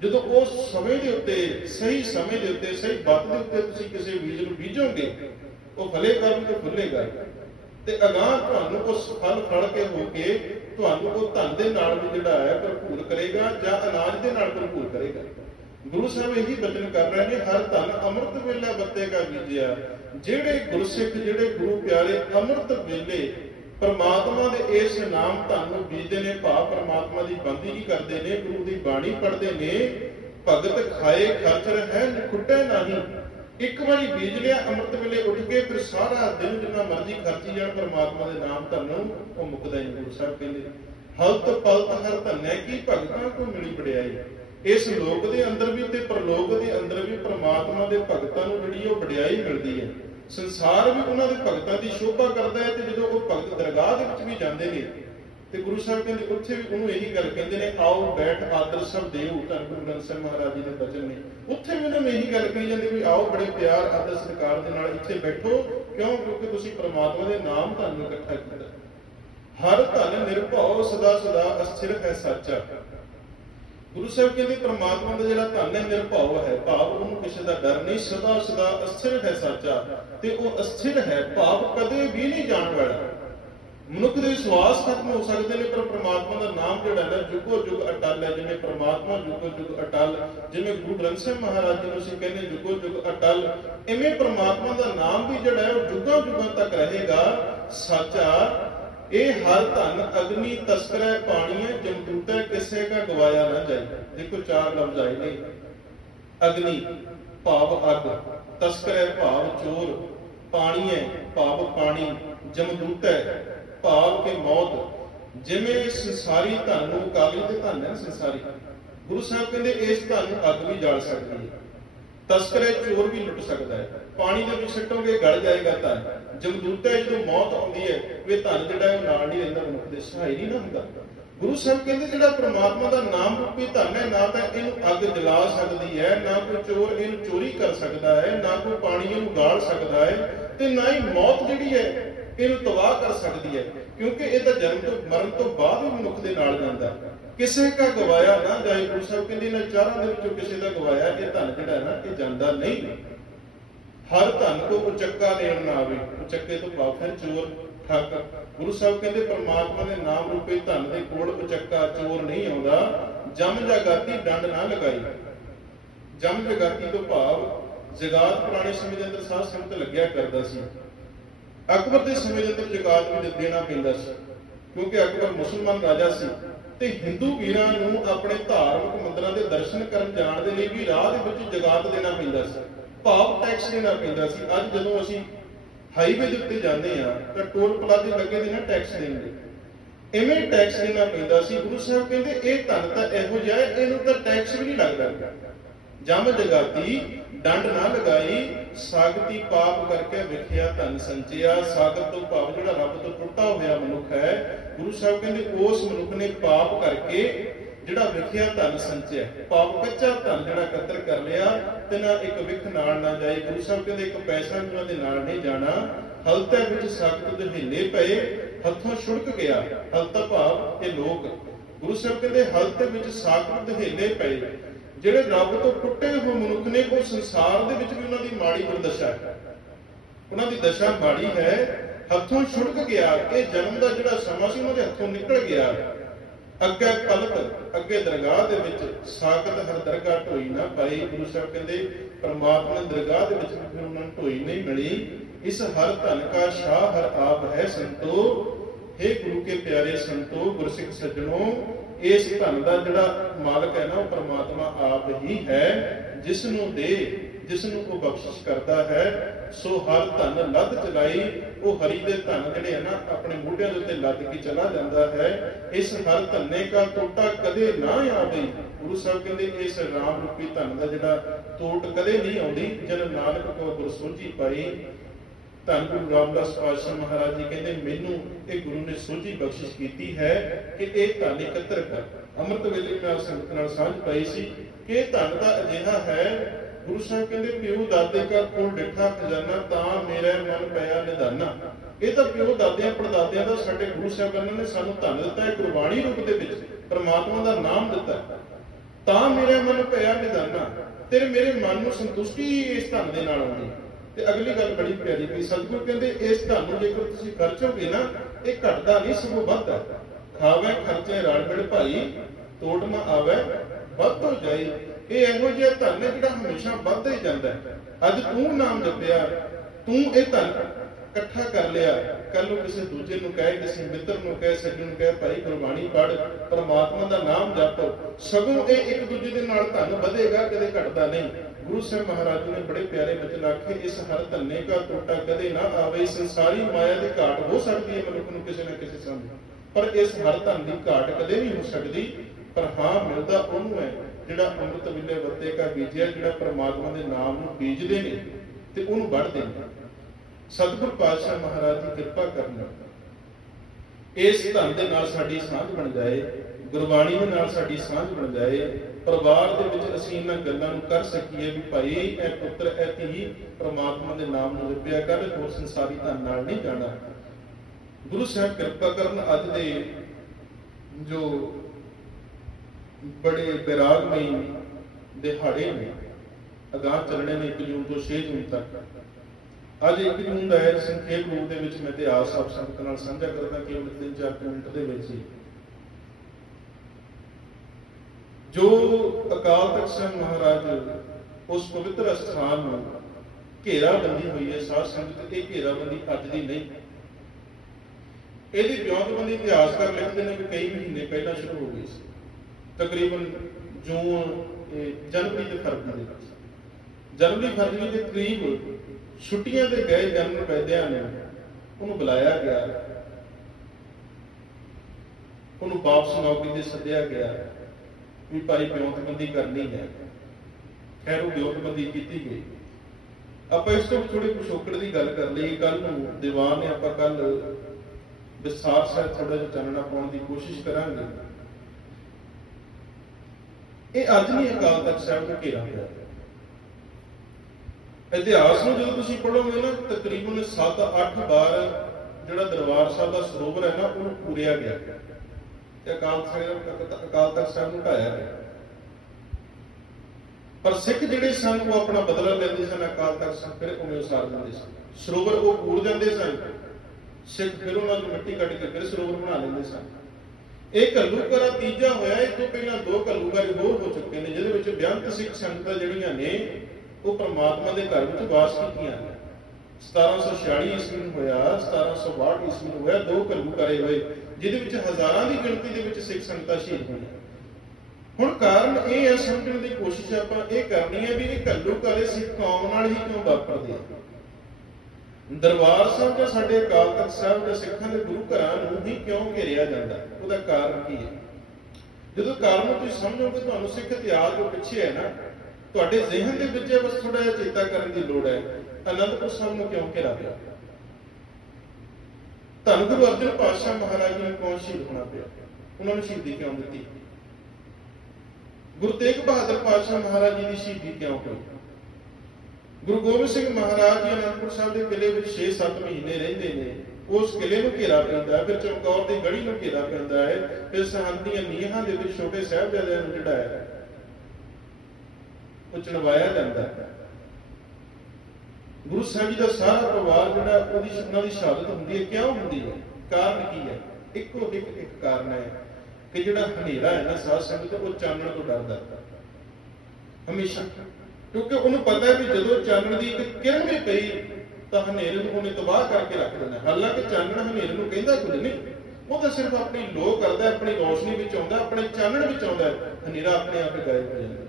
ਜਦੋਂ ਉਸ ਸਮੇਂ ਦੇ ਉੱਤੇ, ਸਹੀ ਸਮੇਂ ਦੇ ਉੱਤੇ, ਸਹੀ ਵਕਤ ਦੇ ਉੱਤੇ ਤੁਸੀਂ ਕਿਸੇ ਬੀਜ ਨੂੰ ਬੀਜੋਗੇ ਉਹ ਫਲੇਗਾ ਵੀ ਤੇ ਫੁੱਲੇਗਾ ਤੇ ਅਗਾਹ ਤੁਹਾਨੂੰ ਉਸ ਫਲ ਫੜ ਕੇ ਹੋ ਕੇ ਤੁਹਾਨੂੰ ਉਹ ਧਨ ਦੇ ਨਾਲ ਵੀ ਜਿਹੜਾ ਹੈ ਭਰਪੂਰ ਕਰੇਗਾ ਜਾਂ ਅਨਾਜ ਦੇ ਨਾਲ ਭਰਪੂਰ ਕਰੇਗਾ। ਗੁਰੂ ਸਾਹਿਬ ਇਹੀ ਬਚਨ ਕਰ ਰਹੇ ਨੇ, ਹਰ ਧਨ ਅੰਮ੍ਰਿਤ ਵੇਲੇ ਬੱਤੇਗਾ ਬੀਜਿਆ। ਜਿਹੜੇ ਗੁਰਸਿੱਖ, ਜਿਹੜੇ ਗੁਰੂ ਪਿਆਰੇ ਅੰਮ੍ਰਿਤ ਵੇਲੇ ਪਰਮਾਤਮਾ ਦੇ ਇਸ ਨਾਮ ਧਨ ਨੂੰ ਬੀਜਦੇ ਨੇ, ਭਾਵ ਪਰਮਾਤਮਾ ਦੀ ਬੰਦਗੀ ਕਰਦੇ ਨੇ, ਗੁਰੂ ਦੀ ਬਾਣੀ ਪੜ੍ਹਦੇ ਨੇ, ਭਗਤ ਖਾਏ ਖਰਚ ਰਹਿ ਖੁੱਟੇ ਨਹੀਂ। ਇੱਕ ਵਾਰੀ ਬੀਜ ਲਿਆ, ਅੰਮ੍ਰਿਤ ਵੇਲੇ ਉੱਠ ਕੇ ਫਿਰ ਸਾਰਾ ਦਿਨ ਜਿੰਨਾ ਮਰਜ਼ੀ ਖਰਚੀ ਜਾਣ, ਪਰਮਾਤਮਾ ਦੇ ਨਾਮ ਧਨ ਉਹ ਮੁਕਦਾ ਹੀ ਗੁਰੂ ਸਾਹਿਬ ਕਹਿੰਦੇ। ਹਲਤ ਪਲਤ ਹਰ ਧੰਨੇ ਕੀ, ਭਗਤਾਂ ਕੋ ਮਿਲੀ ਵਡਿਆਈ। ਇਸ ਲੋਕ ਦੇ ਅੰਦਰ ਵੀ ਤੇ ਪਰਲੋਕ ਦੇ ਅੰਦਰ ਵੀ ਪ੍ਰਮਾਤਮਾ ਦੇ ਭਗਤਾਂ ਨੂੰ ਜਿਹੜੀ ਉਹ ਵਡਿਆਈ ਮਿਲਦੀ ਹੈ। ਸੰਸਾਰ ਵੀ ਉਹਨਾਂ ਦੇ ਭਗਤਾਂ ਦੀ ਸ਼ੋਭਾ ਕਰਦਾ ਹੈ ਤੇ ਜਦੋਂ ਉਹ ਭਗਤ ਦਰਗਾਹ ਦੇ ਵਿੱਚ ਵੀ ਜਾਂਦੇ ਨੇ ਤੇ ਗੁਰੂ ਸਾਹਿਬ ਕਹਿੰਦੇ, ਉੱਥੇ ਵੀ ਉਹਨੂੰ ਇਹੀ ਗੱਲ ਕਹਿੰਦੇ ਨੇ, ਆਓ ਬੈਠ ਆਦਰ ਸਭ ਦੇਉ ਧੰਨ ਗੁਰੂ ਗ੍ਰੰਥ ਸਾਹਿਬ ਮਹਾਰਾਜ ਜੀ ਦੇ ਬਚਨ ਨੇ। ਉੱਥੇ ਵੀ ਉਹਨਾਂ ਨੂੰ ਇਹੀ ਗੱਲ ਕਹੀ ਜਾਂਦੀ ਵੀ ਆਓ ਬੜੇ ਪਿਆਰ, ਆਦਰ, ਸਤਿਕਾਰ ਦੇ ਨਾਲ ਇੱਥੇ ਬੈਠੋ, ਕਿਉਂ? ਕਿਉਂਕਿ ਤੁਸੀਂ ਪ੍ਰਮਾਤਮਾ ਦੇ ਨਾਮ ਧੰਨ ਇਕੱਠਾ ਕੀਤਾ। ਹਰ ਧਨ ਨਿਰਭਉ ਸਦਾ ਸਦਾ ਅਸਥਿਰ ਹੈ ਸੱਚਾ। ਗੁਰੂ ਸਾਹਿਬ ਕਹਿੰਦੇ, ਪ੍ਰਮਾਤਮਾ ਦਾ ਜਿਹੜਾ ਧਨ ਹੈ, ਨਿਰਭਉ ਹੈ ਭਾਵ, ਉਹਨੂੰ ਕਿਸੇ ਦਾ ਡਰ ਨਹੀਂ, ਸਦਾ ਸਦਾ ਅਸਥਿਰ ਹੈ ਸੱਚਾ। ਤੇ ਉਹ ਅਸਥਿਰ ਹੈ, ਭਾਵ ਕਦੇ ਵੀ ਨਹੀਂ ਜਾਣ ਵਾਲਾ। ਮਨੁੱਖ ਦੇ ਵਿਸ਼ਵਾਸ ਖਤਮ ਹੋ ਸਕਦੇ ਨੇ, ਪਰ ਪ੍ਰਮਾਤਮਾ ਦਾ ਨਾਮ ਜਿਹੜਾ ਹੈ ਜੁਗੋ ਜੁਗ ਅਟਲ ਹੈ, ਜਿਵੇਂ ਪ੍ਰਮਾਤਮਾ ਜੁਗੋ ਜੁਗ ਅਟਲ, ਜਿਵੇਂ ਗੁਰੂ ਗ੍ਰੰਥ ਸਾਹਿਬ ਮਹਾਰਾਜ ਜੀ ਨੂੰ ਅਸੀਂ ਕਹਿੰਦੇ ਜੁਗੋ ਜੁਗ ਅਟਲ, ਇਵੇਂ ਪ੍ਰਮਾਤਮਾ ਦਾ ਨਾਮ ਵੀ ਜਿਹੜਾ ਹੈ, ਉਹ ਜੁਗਾਂ ਜੁਗਾਂ ਤੱਕ ਰਹੇਗਾ। ਸੱਚਾ ਇਹ ਹਰ ਧਨ, ਅਗਨੀ, ਤਸਕਰੈ ਪਾਣੀਏ ਜਮਦੂਤੈ ਕਿਸੇ ਕਾ ਗਵਾਇਆ ਨਾ ਜਾਏ। ਦੇਖੋ ਚਾਰ ਲਫ਼ਜ਼ ਆਏ ਨੇ। ਅਗਨੀ, ਭਾਵ ਅੱਗ, ਤਸਕਰੈ, ਭਾਵ ਚੋਰ ਪਾਣੀਏ ਭਾਵ ਪਾਣੀ ਜਮਦੂਤੈ ਭਾਵ ਕੇ ਮੌਤ, ਜਿਵੇਂ ਸੰਸਾਰੀ ਧਨ ਨੂੰ ਕਾਗਜ਼ ਤੇ ਧਨ ਹੈ ਸੰਸਾਰੀ, ਗੁਰੂ ਸਾਹਿਬ ਕਹਿੰਦੇ ਇਸ ਧਨ ਨੂੰ ਅੱਗ ਵੀ ਜਾਲ ਸਕਦੀ ਹੈ, ਤਸਕਰੇ ਚੋਰ ਵੀ ਲੁੱਟ ਸਕਦਾ ਹੈ, ਪਾਣੀ ਦੇ ਵਿੱਚ ਸਿੱਟੋਗੇ ਗਲ ਜਾਏਗਾ ਧਨ, ਜਮਦੂਤਾ ਜਦੋਂ ਮੌਤ ਆਉਂਦੀ ਹੈ ਇਹ ਧਨ ਜਿਹੜਾ ਹੈ ਉਹ ਨਾਲ ਨਹੀਂ ਰਹਿੰਦਾ, ਮਨੁੱਖ ਦੇ ਸਹਾਈ ਨਹੀਂ ਨਾ ਹੁੰਦਾ। ਗੁਰੂ ਸਾਹਿਬ ਕਹਿੰਦੇ ਜਿਹੜਾ ਪ੍ਰਮਾਤਮਾ ਦਾ ਨਾਮ ਰੂਪੀ ਧਨ ਹੈ, ਨਾ ਤਾਂ ਇਹਨੂੰ ਅੱਗ ਜਲਾ ਸਕਦੀ ਹੈ, ਨਾ ਕੋਈ ਚੋਰ ਇਹਨੂੰ ਚੋਰੀ ਕਰ ਸਕਦਾ ਹੈ, ਨਾ ਕੋਈ ਪਾਣੀ ਇਹਨੂੰ ਗਾਲ ਸਕਦਾ ਹੈ, ਤੇ ਨਾ ਹੀ ਮੌਤ ਜਿਹੜੀ ਹੈ ਇਹਨੂੰ ਤਬਾਹ ਕਰ ਸਕਦੀ ਹੈ, ਕਿਉਂਕਿ ਇਹ ਤਾਂ ਜਨਮ ਤੋਂ, ਮਰਨ ਤੋਂ ਬਾਅਦ ਵੀ ਮਨੁੱਖ ਦੇ ਨਾਲ ਜਾਂਦਾ ਕਿਸੇ ਕਾ ਗਵਾਇਆ ਨਾ ਜਾਏ, ਗੁਰੂ ਸਾਹਿਬ ਕਹਿੰਦੇ ਇਹਨਾਂ ਚਾਰਾਂ ਦੇ ਵਿੱਚੋਂ ਕਿਸੇ ਦਾ ਗਵਾਇਆ ਇਹ ਧਨ ਜਿਹੜਾ ਨਾ, ਇਹ ਜਾਂਦਾ ਨਹੀਂ। ਹਰ ਧਨ ਕੋ ਉਚੱਕਾ ਲੈਣ ਨਾ ਆਵੇ, ਉਚੱਕੇ ਤੋਂ ਭਾਵ ਫਿਰ ਚੋਰ, ਠੱਗ। ਗੁਰੂ ਸਾਹਿਬ ਕਹਿੰਦੇ, ਪਰਮਾਤਮਾ ਦੇ ਨਾਮ ਰੂਪੇ ਧਨ ਦੇ ਕੋਲ ਉਚੱਕਾ, ਚੋਰ ਨਹੀਂ ਆਉਂਦਾ। ਜਮ ਜਗਾਤੀ, ਡੰਡ ਨਾ ਲਗਾਈ। ਜਮ ਜਗਾਤੀ ਤੋਂ ਭਾਵ ਜਗਾਤ ਪੁਰਾਣੇ ਸਮੇਂ ਦੇ ਅੰਦਰ ਸਾਧ ਸੰਗਤ ਲੱਗਿਆ ਕਰਦਾ ਸੀ। ਅਕਬਰ ਦੇ ਸਮੇਂ ਦੇ ਅੰਦਰ ਜਗਾਤ ਵੀ ਦੇਣਾ ਪੈਂਦਾ ਸੀ, ਕਿਉਂਕਿ ਅਕਬਰ ਮੁਸਲਮਾਨ ਰਾਜਾ ਸੀ ਤੇ ਹਿੰਦੂ ਵੀਰਾਂ ਨੂੰ ਆਪਣੇ ਧਾਰਮਿਕ ਮੰਦਰਾਂ ਦੇ ਦਰਸ਼ਨ ਕਰਨ ਜਾਣ ਦੇ ਲਈ ਵੀ ਰਾਹ ਦੇ ਵਿੱਚ ਜਗਾਤ ਦੇਣਾ ਪੈਂਦਾ ਸੀ, ਭਾਵ ਟੈਕਸ ਦੇਣਾ ਪੈਂਦਾ ਸੀ। ਅੱਜ ਜਦੋਂ ਅਸੀਂ ਹਾਈਵੇ ਦੇ ਉੱਤੇ ਜਾਂਦੇ ਆ ਤਾਂ ਟੋਲ ਪਲਾਜ਼ੇ ਲੱਗੇ ਨੇ ਨਾ ਟੈਕਸ ਦੇਣ ਐਵੇਂ ਟੈਕਸ ਦੇਣਾ ਪੈਂਦਾ ਸੀ। ਗੁਰੂ ਸਾਹਿਬ ਕਹਿੰਦੇ, ਇਹ ਧਨ ਤਾਂ ਇਹੋ ਜਿਹਾ ਇਹਨੂੰ ਤਾਂ ਟੈਕਸ ਵੀ ਨਹੀਂ ਲੱਗਦਾ। ਜੰਮ ਜਗਾਤੀ ਡੰਡ ਨਾ ਲਗਾਈ ਸਾਗਤੀ ਪਾਪ ਕਰਕੇ ਵਿਖਿਆ ਧਨ ਸੰਚਿਆ ਸਾਗਤ ਤੋਂ ਭਾਵ ਜਿਹੜਾ ਰੱਬ ਤੋਂ ਟੁੱਟਾ ਹੋਇਆ ਮਨੁੱਖ ਹੈ, ਗੁਰੂ ਸਾਹਿਬ ਕਹਿੰਦੇ ਉਸ ਮਨੁੱਖ ਨੇ ਪਾਪ ਕਰਕੇ ਜਿਹੜਾ ਵਿਖਿਆ ਧਨ ਸੰਚਿਆ, ਪਾਪ ਕੱਚਾ ਧਨ ਜਿਹੜਾ ਇਕੱਤਰ ਕਰ ਲਿਆ, ਤੇ ਨਾ ਇੱਕ ਵਿਖ ਨਾਲ ਨਾ ਜਾਏ। ਗੁਰੂ ਸਾਹਿਬ ਕਹਿੰਦੇ ਇੱਕ ਪੈਸਾ ਵੀ ਉਹਨਾਂ ਦੇ ਨਾਲ ਨਹੀਂ ਜਾਣਾ। ਹਲਤੇ ਵਿੱਚ ਸਖਤ ਦੇ ਹਿੱਲੇ ਪਏ, ਹੱਥੋਂ ਛੁੜਕ ਗਿਆ। ਹਲਤਾ ਭਾਵ ਇਹ ਲੋਕ। ਗੁਰੂ ਸਾਹਿਬ ਕਹਿੰਦੇ ਹਲਤੇ ਵਿੱਚ ਸਾਖਤ ਦੇ ਹਿੱਲੇ ਪਏ। ਜਿਹੜੇ ਰੱਬ ਤੋਂ ਟੁੱਟੇ ਹੋਏ ਮਨੁੱਖ ਨੇ, ਉਹ ਸੰਸਾਰ ਦੇ ਵਿੱਚ ਵੀ ਉਹਨਾਂ ਦੀ ਮਾੜੀ ਦੁਰਦਸ਼ਾ ਹੈ। ਉਹਨਾਂ ਦੀ ਦਸ਼ਾ ਮਾੜੀ ਹੈ। ਹੱਥੋਂ ਛੁੜਕ ਗਿਆ ਇਹ ਜਨਮ ਦਾ ਜਿਹੜਾ ਸਮਾਂ ਸੀ ਉਹਨਾਂ ਦੇ ਹੱਥੋਂ ਨਿਕਲ ਗਿਆ। ਅੱਗੇ ਪਲਕ, ਅੱਗੇ ਦਰਗਾਹ ਦੇ ਵਿੱਚ ਸਾਖਤ ਹਰ ਦਰਗਾਹ ਢੋਈ ਨਾ ਪਾਈ। ਗੁਰੂ ਸਾਹਿਬ ਕਹਿੰਦੇ, ਪਰਮਾਤਮਾ ਦੀ ਦਰਗਾਹ ਦੇ ਵਿੱਚ ਫਿਰ ਉਹਨਾਂ ਨੂੰ ਢੋਈ ਨਹੀਂ ਮਿਲੀ। ਇਸ ਹਰ ਧਨ ਕਾ ਸ਼ਾਹ ਹਰ ਆਪ ਹੈ ਸੰਤੋ। हे ਗੁਰੂ ਕੇ ਪਿਆਰੇ ਸੰਤੋ, ਗੁਰਸਿੱਖ ਸੱਜਣੋ ਇਸ ਧਨ ਦਾ ਜਿਹੜਾ ਮਾਲਕ ਹੈ ਨਾ, ਉਹ ਪਰਮਾਤਮਾ ਆਪ ਹੀ ਹੈ। ਜਿਸ ਨੂੰ ਦੇ ਜਿਸ ਨੂੰ ਉਹ ਬਖਸ਼ਿਸ਼ ਕਰਦਾ ਹੈ, ਸੋ ਹਰ ਧਨ ਲੱਦ ਚਲਾਈ, ਉਹ ਹਰੀ ਦੇ ਧਨ ਜਿਹੜੇ ਆ ਨਾ, ਆਪਣੇ ਮੋਢਿਆਂ ਦੇ ਉੱਤੇ ਲੱਦ ਕੇ ਚਲਾ ਜਾਂਦਾ ਹੈ। ਇਸ ਹਰ ਧੰਨੇ ਕਾ ਟੋਟਾ ਕਦੇ ਨਾ ਆਵੇ। ਗੁਰੂ ਸਾਹਿਬ ਕਹਿੰਦੇ, ਇਸ ਰਾਮ ਰੂਪੀ ਧਨ ਦਾ ਜਿਹੜਾ ਟੋਟ ਕਦੇ ਨਹੀਂ ਆਉਂਦੀ ਜਨ ਨਾਨਕ ਕੋ ਗੁਰਸੋਝੀ ਪਾਈ ਧੰਨ ਗੁਰੂ ਰਾਮਦਾਸ ਪਾਤਸ਼ਾਹ ਮਹਾਰਾਜ ਜੀ ਕਹਿੰਦੇ, ਮੈਨੂੰ ਇਹ ਗੁਰੂ ਨੇ ਸੋਝੀ ਬਖਸ਼ਿਸ਼ ਕੀਤੀ ਹੈ ਕਿ ਇਹ ਧਨ ਇਕੱਤਰ ਕਰ। ਅੰਮ੍ਰਿਤ ਵੇਲੇ ਮੈਂ ਸੰਗਤ ਨਾਲ ਸਾਂਝ ਪਾਈ ਸੀ ਕਿ ਇਹ ਧਨ ਦਾ ਅਜਿਹਾ ਹੈ, ਗੁਰੂ ਸਾਹਿਬ ਕਹਿੰਦੇ, ਪਿਓ ਦਾਦੇ ਕਾ ਕੋਲ ਡਿੱਠਾ ਖਜ਼ਾਨਾ ਤਾਂ ਮੇਰਾ ਮਨ ਪਿਆ ਨਿਧਾਨਾ ਇਹ ਤਾਂ ਪਿਓ ਦਾਦਿਆਂ, ਪੜਦਾਦਿਆਂ ਦਾ ਸਾਡੇ ਗੁਰੂ ਸਾਹਿਬਾਨਾਂ ਨੇ ਸਾਨੂੰ ਧੰਨ ਦਿੱਤਾ ਹੈ ਗੁਰਬਾਣੀ ਰੂਪ ਦੇ ਵਿੱਚ ਪਰਮਾਤਮਾ ਦਾ ਨਾਮ ਦਿੱਤਾ। ਤਾਂ ਮੇਰਾ ਮਨ ਪਿਆ ਨਿਧਾਨਾ ਤੇਰੇ ਮੇਰੇ ਮਨ ਨੂੰ ਸੰਤੁਸ਼ਟੀ ਇਸ ਧੰਨ ਦੇ ਨਾਲ ਆਉਂਦੀ ਹੈ। ਤੇ ਅਗਲੀ ਗੱਲ ਬੜੀ ਪਿਆਰੀ ਵੀ ਸਤਿਗੁਰ ਕਹਿੰਦੇ, ਇਸ ਧਨ ਨੂੰ ਜੇਕਰ ਤੁਸੀਂ ਖਰਚੋਗੇ ਨਾ, ਇਹ ਘਟਦਾ ਨਹੀਂ, ਸਗੋਂ ਵੱਧਦਾ ਖਾਵੇ, ਖਰਚੇ, ਰਲ ਮਿਲ ਭਾਈ ਤੋੜ ਮ ਆਵੇ, ਵੱਧ ਹੋ ਜਾਈ। ਇਹ ਇਹੋ ਜਿਹਾ ਧਨ ਹੈ ਜਿਹੜਾ ਹਮੇਸ਼ਾ ਵੱਧਦਾ ਹੀ ਜਾਂਦਾ ਹੈ। ਅੱਜ ਤੂੰ ਨਾਮ ਜਪਿਆ, ਤੂੰ ਇਹ ਧਨ ਇਕੱਠਾ ਕਰ ਲਿਆ। ਕੱਲ ਨੂੰ ਕਿਸੇ ਦੂਜੇ ਨੂੰ ਕਹੇ, ਕਿਸੇ ਮਿੱਤਰ ਨੂੰ ਕਹੇ, ਸੱਜਣ ਨੂੰ ਕਹੇ, ਭਾਈ, ਗੁਰਬਾਣੀ ਪੜ ਪਰਮਾਤਮਾ ਦਾ ਨਾਮ ਜਪ। ਸਗੋਂ ਇਹ ਇੱਕ ਦੂਜੇ ਦੇ ਨਾਲ ਧਨ ਵਧੇਗਾ, ਕਦੇ ਘਟਦਾ ਨਹੀਂ। ਗੁਰੂ ਸਾਹਿਬ ਮਹਾਰਾਜ ਨੇ ਬੜੇ ਪਿਆਰੇ ਬਚਨ ਆਖੇ, ਇਸ ਹਰ ਧੰਨੇ ਕਾ ਟੋਟਾ ਕਦੇ ਨਾ ਆਵੇ ਸੰਸਾਰੀ ਮਾਇਆ ਦੀ ਘਾਟ ਹੋ ਸਕਦੀ ਹੈ ਮਨੁੱਖ ਨੂੰ ਕਿਸੇ ਨਾ ਕਿਸੇ ਸਮੇਂ। ਪਰ ਇਸ ਹਰ ਧਨ ਦੀ ਘਾਟ ਕਦੇ ਨਹੀਂ ਹੋ ਸਕਦੀ, ਪਰ ਹਾਂ ਮਿਲਦਾ ਉਹਨੂੰ ਹੈ, ਜਿਹੜਾ ਅੰਮ੍ਰਿਤ ਵਿਲੇ ਵੱਤੇ ਕਾ ਬੀਜਿਆ, ਜਿਹੜਾ ਪਰਮਾਤਮਾ ਦੇ ਨਾਮ ਨੂੰ ਬੀਜਦੇ ਨੇ ਤੇ ਉਹਨੂੰ ਵੱਢਦੇ ਨੇ। ਸਤਿਗੁਰ ਪਾਤਸ਼ਾਹ ਮਹਾਰਾਜ ਦੀ ਕਿਰਪਾ ਕਰਨ ਇਸ ਧਨ ਦੇ ਨਾਲ ਸਾਡੀ ਸਾਂਝ ਬਣ ਜਾਏ, ਗੁਰਬਾਣੀ ਦੇ ਨਾਲ ਸਾਡੀ ਸਾਂਝ ਬਣ ਜਾਏ ਪਰਿਵਾਰ ਦੇ ਵਿੱਚ ਅਸੀਂ ਇਹਨਾਂ ਗੱਲਾਂ ਨੂੰ ਕਰ ਸਕੀਏ ਵੀ ਭਾਈ, ਇਹ ਪੁੱਤਰ, ਇਹ ਧੀ ਪ੍ਰਮਾਤਮਾ ਦੇ ਨਾਮ ਨੂੰ ਜਪਿਆ ਕਰ, ਹੋਰ ਸੰਸਾਰੀ ਧਨ ਨਾਲ ਨਹੀਂ ਜਾਣਾ। ਗੁਰੂ ਸਾਹਿਬ ਕਿਰਪਾ ਕਰਨ, ਅੱਜ ਦੇ ਜੋ ਬੜੇ ਬਿਰਾਗਮਈ ਦਿਹਾੜੇ ਨੇ, ਅਗਾਹ ਚੱਲਣੇ ਨੇ 1 ਜੂਨ ਤੋਂ 6 ਜੂਨ ਤੱਕ। ਅੱਜ 1 ਜੂਨ ਦਾ ਹੈ ਸੰਖੇਪ ਰੂਪ ਦੇ ਵਿੱਚ ਮੈਂ ਇਤਿਹਾਸ ਆਪ ਸੰਗਤ ਨਾਲ ਸਾਂਝਾ ਕਰਦਾ ਕਿ ਉਹ 3-4 ਮਿੰਟ ਦੇ ਵਿੱਚ ਹੀ ਜੋ ਅਕਾਲ ਤਖਤ ਸਾਹਿਬ ਮਹਾਰਾਜ ਉਸ ਪਵਿੱਤਰ ਸਥਾਨ ਨੂੰ ਘੇਰਾਬੰਦੀ ਹੋਈ ਹੈ, ਸਾਧ ਸੰਗਤ ਇਹ ਘੇਰਾਬੰਦੀ ਅੱਜ ਦੀ ਨਹੀਂ। ਇਹਦੀ ਵਿਉਂਤਬੰਦੀ ਇਤਿਹਾਸਕਾਰ ਲਿਖਦੇ ਨੇ ਕਿ ਕਈ ਮਹੀਨੇ ਪਹਿਲਾਂ ਸ਼ੁਰੂ ਹੋ ਗਈ ਸੀ। ਤਕਰੀਬਨ ਜੂਨ ਜਨਵਰੀ ਤੇ ਫਰਵਰੀ ਦੇ ਵਿੱਚ। ਜਨਵਰੀ, ਫਰਵਰੀ ਦੇ ਕਰੀਬ ਛੁੱਟੀਆਂ ਤੇ ਗਏ ਜਨਮ ਪੈਦਿਆਂ ਨੇ, ਉਹਨੂੰ ਬੁਲਾਇਆ ਗਿਆ। ਉਹਨੂੰ ਵਾਪਸ ਨੌਕਰੀ ਤੇ ਸੱਦਿਆ ਗਿਆ। ਵੀ ਭਾਈ ਵਿਉਂਤਬੰਦੀ ਕਰਨੀ ਹੈ। ਖੈਰ, ਉਹ ਵਿਉਂਤਬੰਦੀ ਕੀਤੀ ਗਈ। ਆਪਾਂ ਇਸ ਤੋਂ ਥੋੜੀ ਪਿਛੋਕੜ ਦੀ ਗੱਲ ਕਰ ਲਈ ਕੱਲ ਨੂੰ ਦੀਵਾਨ ਨੇ ਆਪਾਂ ਕੱਲ ਵਿਸਥਾਰ ਸਹਿਤ ਥੋੜਾ ਜਿਹਾ ਚਾਨਣਾ ਪਾਉਣ ਦੀ ਕੋਸ਼ਿਸ਼ ਕਰਾਂਗੇ। ਇਹ ਅੱਜ ਵੀ ਅਕਾਲ ਤਖਤ ਸਾਹਿਬ ਨੂੰ ਘੇਰਾ ਹੋਇਆ ਇਤਿਹਾਸ ਨੂੰ ਜਦੋਂ ਤੁਸੀਂ ਪੜੋਗੇ ਨਾ, ਤਕਰੀਬਨ 7-8 ਵਾਰ ਜਿਹੜਾ ਦਰਬਾਰ ਸਾਹਿਬ ਦਾ ਸਰੋਵਰ ਹੈ ਨਾ, ਉਹਨੂੰ ਪੂਰਿਆ ਗਿਆ। ਤੇ ਅਕਾਲ ਸਾਹਿਬ ਅਕਾਲ ਤਖਤ ਸਾਹਿਬ ਨੂੰ ਢਾਇਆ ਗਿਆ। ਪਰ ਸਿੱਖ ਜਿਹੜੇ ਸਨ, ਉਹ ਆਪਣਾ ਬਦਲਾ ਲੈਂਦੇ ਸਨ, ਅਕਾਲ ਤਖਤ ਸਾਹਿਬ ਫਿਰ ਉਵੇਂ ਉਸਾਰ ਦਿੰਦੇ ਸਨ। ਸਰੋਵਰ ਉਹ ਪੂਰ ਜਾਂਦੇ ਸਨ, ਸਿੱਖ ਫਿਰ ਉਹਨਾਂ ਨੂੰ ਮਿੱਟੀ ਕੱਢ ਕੇ ਫਿਰ ਸਰੋਵਰ ਬਣਾ ਲੈਂਦੇ ਸਨ। ਇਹ ਘੱਲੂਕਰਾ ਤੀਜਾ ਹੋਇਆ, ਇਹ ਤੋਂ ਪਹਿਲਾਂ ਦੋ ਘੱਲੂਕਰੇ ਹੋਰ ਹੋ ਚੁੱਕੇ ਨੇ, ਜਿਹਦੇ ਵਿੱਚ ਬਿਆੰਤ ਸਿੱਖ ਸੰਗਤਾਂ ਜਿਹੜੀਆਂ ਨੇ, ਉਹ ਪ੍ਰਮਾਤਮਾ ਦੇ ਘਰ ਵਿੱਚ ਵਾਸ ਕੀਤੀਆਂ ਨੇ। 1746 ਈਸਵੀ ਨੂੰ ਹੋਇਆ 1762 ਈਸਵੀ ਨੂੰ ਹੋਇਆ, ਦੋ ਘੱਲੂਕਰੇ ਹੋਏ। ਜਿਹਦੇ ਵਿੱਚ ਹਜ਼ਾਰਾਂ ਦੀ ਗਿਣਤੀ ਦੇ ਵਿੱਚ ਸਿੱਖ ਸੰਗਤਾਂ ਸ਼ਹੀਦ ਹੋਈਆਂ। ਹੁਣ ਕਾਰਨ ਇਹ ਹੈ ਸਮਝਣ ਦੀ ਕੋਸ਼ਿਸ਼ ਆਪਾਂ ਇਹ ਕਰਨੀ ਹੈ ਵੀ ਇਹ ਘੱਲੂਕਰੇ ਸਿੱਖ ਕੌਮ ਨਾਲ ਹੀ ਕਿਉਂ ਵਾਪਰਦੇ ਆ? ਦਰਬਾਰ ਸਾਹਿਬ ਜਾਂ ਸਾਡੇ ਅਕਾਲ ਤਖਤ ਸਾਹਿਬ ਜਾਂ ਸਿੱਖਾਂ ਦੇ ਗੁਰੂ ਘਰਾਂ ਨੂੰ ਹੀ ਕਿਉਂ ਘੇਰਿਆ ਜਾਂਦਾ? ਉਹਦਾ ਕਾਰਨ ਕੀ ਹੈ ਜਦੋਂ ਕਾਰਨ ਤੁਸੀਂ ਸਮਝੋਗੇ, ਤੁਹਾਨੂੰ ਸਿੱਖ ਇਤਿਹਾਸ ਜੋ ਪਿੱਛੇ ਹੈ ਨਾ, ਤੁਹਾਡੇ ਜ਼ਿਹਨ ਦੇ ਵਿੱਚ ਬਸ ਥੋੜਾ ਜਿਹਾ ਚੇਤਾ ਕਰਨ ਦੀ ਲੋੜ ਹੈ ਅਨੰਦਪੁਰ ਸਾਹਿਬ ਨੂੰ ਕਿਉਂ ਘੇਰਾ ਪਿਆ ਧੰਨ ਗੁਰੂ ਅਰਜਨ ਪਾਤਸ਼ਾਹ ਮਹਾਰਾਜ ਨੂੰ ਕੌਣ ਸ਼ਹੀਦ ਹੋਣਾ ਪਿਆ? ਉਹਨਾਂ ਨੂੰ ਸ਼ਹੀਦੀ ਕਿਉਂ ਦਿੱਤੀ? ਗੁਰੂ ਤੇਗ ਬਹਾਦਰ ਪਾਤਸ਼ਾਹ ਮਹਾਰਾਜ ਜੀ ਦੀ ਸ਼ਹੀਦੀ ਕਿਉਂ ਹੋਈ? ਗੁਰੂ ਗੋਬਿੰਦ ਸਿੰਘ ਮਹਾਰਾਜ ਜੀ ਅਨੰਦਪੁਰ ਸਾਹਿਬ ਦੇ ਕਿਲੇ ਵਿੱਚ 6-7 ਮਹੀਨੇ ਰਹਿੰਦੇ ਨੇ। ਉਸ ਕਿਲੇ ਨੂੰ ਘੇਰਾ ਪੈਂਦਾ ਹੈ, ਫਿਰ ਚਮਕੌਰ ਦੀ ਗੜੀ ਨੂੰ ਘੇਰਾ ਪੈਂਦਾ ਹੈ, ਫਿਰ ਸਰਹੰਦ ਦੀਆਂ ਨੀਹਾਂ ਦੇ ਵਿੱਚ ਛੋਟੇ ਸਾਹਿਬਜ਼ਾਦਿਆਂ ਨੂੰ ਚੜਾਇਆ ਹੈ। ਉਹ ਚਣਵਾਇਆ ਜਾਂਦਾ ਹੈ। ਗੁਰੂ ਸਾਹਿਬ ਜੀ ਦਾ ਸਾਰਾ ਪਰਿਵਾਰ ਜਿਹੜਾ ਉਹਦੀ ਉਹਨਾਂ ਦੀ ਸ਼ਹਾਦਤ ਹੁੰਦੀ ਹੈ, ਕਿਉਂ ਹੁੰਦੀ ਹੈ? ਕਾਰਨ ਕੀ ਹੈ? ਇੱਕੋ ਇੱਕ ਇੱਕ ਕਾਰਨ ਹੈ ਕਿ ਜਿਹੜਾ ਹਨੇਰਾ ਹੈ ਨਾ ਸਾਧ ਸੰਗਤ, ਉਹ ਚਾਨਣ ਤੋਂ ਡਰਦਾ ਹਮੇਸ਼ਾ। ਕਿਉਂਕਿ ਉਹਨੂੰ ਪਤਾ ਹੈ ਵੀ ਜਦੋਂ ਚਾਨਣ ਦੀ ਇੱਕ ਕਿਰਨ ਵੀ ਪਈ, ਤਾਂ ਹਨੇਰੇ ਨੂੰ ਉਹਨੇ ਤਬਾਹ ਕਰਕੇ ਰੱਖ ਦੇਣਾ ਹਾਲਾਂਕਿ ਚਾਨਣ ਹਨੇਰੇ ਨੂੰ ਕਹਿੰਦਾ ਕੁਝ ਨਹੀਂ। ਉਹ ਤਾਂ ਸਿਰਫ ਆਪਣੀ ਲੋਅ ਕਰਦਾ ਆਪਣੀ ਰੋਸ਼ਨੀ ਵਿੱਚ ਆਉਂਦਾ ਆਪਣੇ ਚਾਨਣ ਵਿੱਚ ਆਉਂਦਾ ਹਨੇਰਾ ਆਪਣੇ ਆਪ ਗਾਇਬ ਹੋ ਜਾਂਦਾ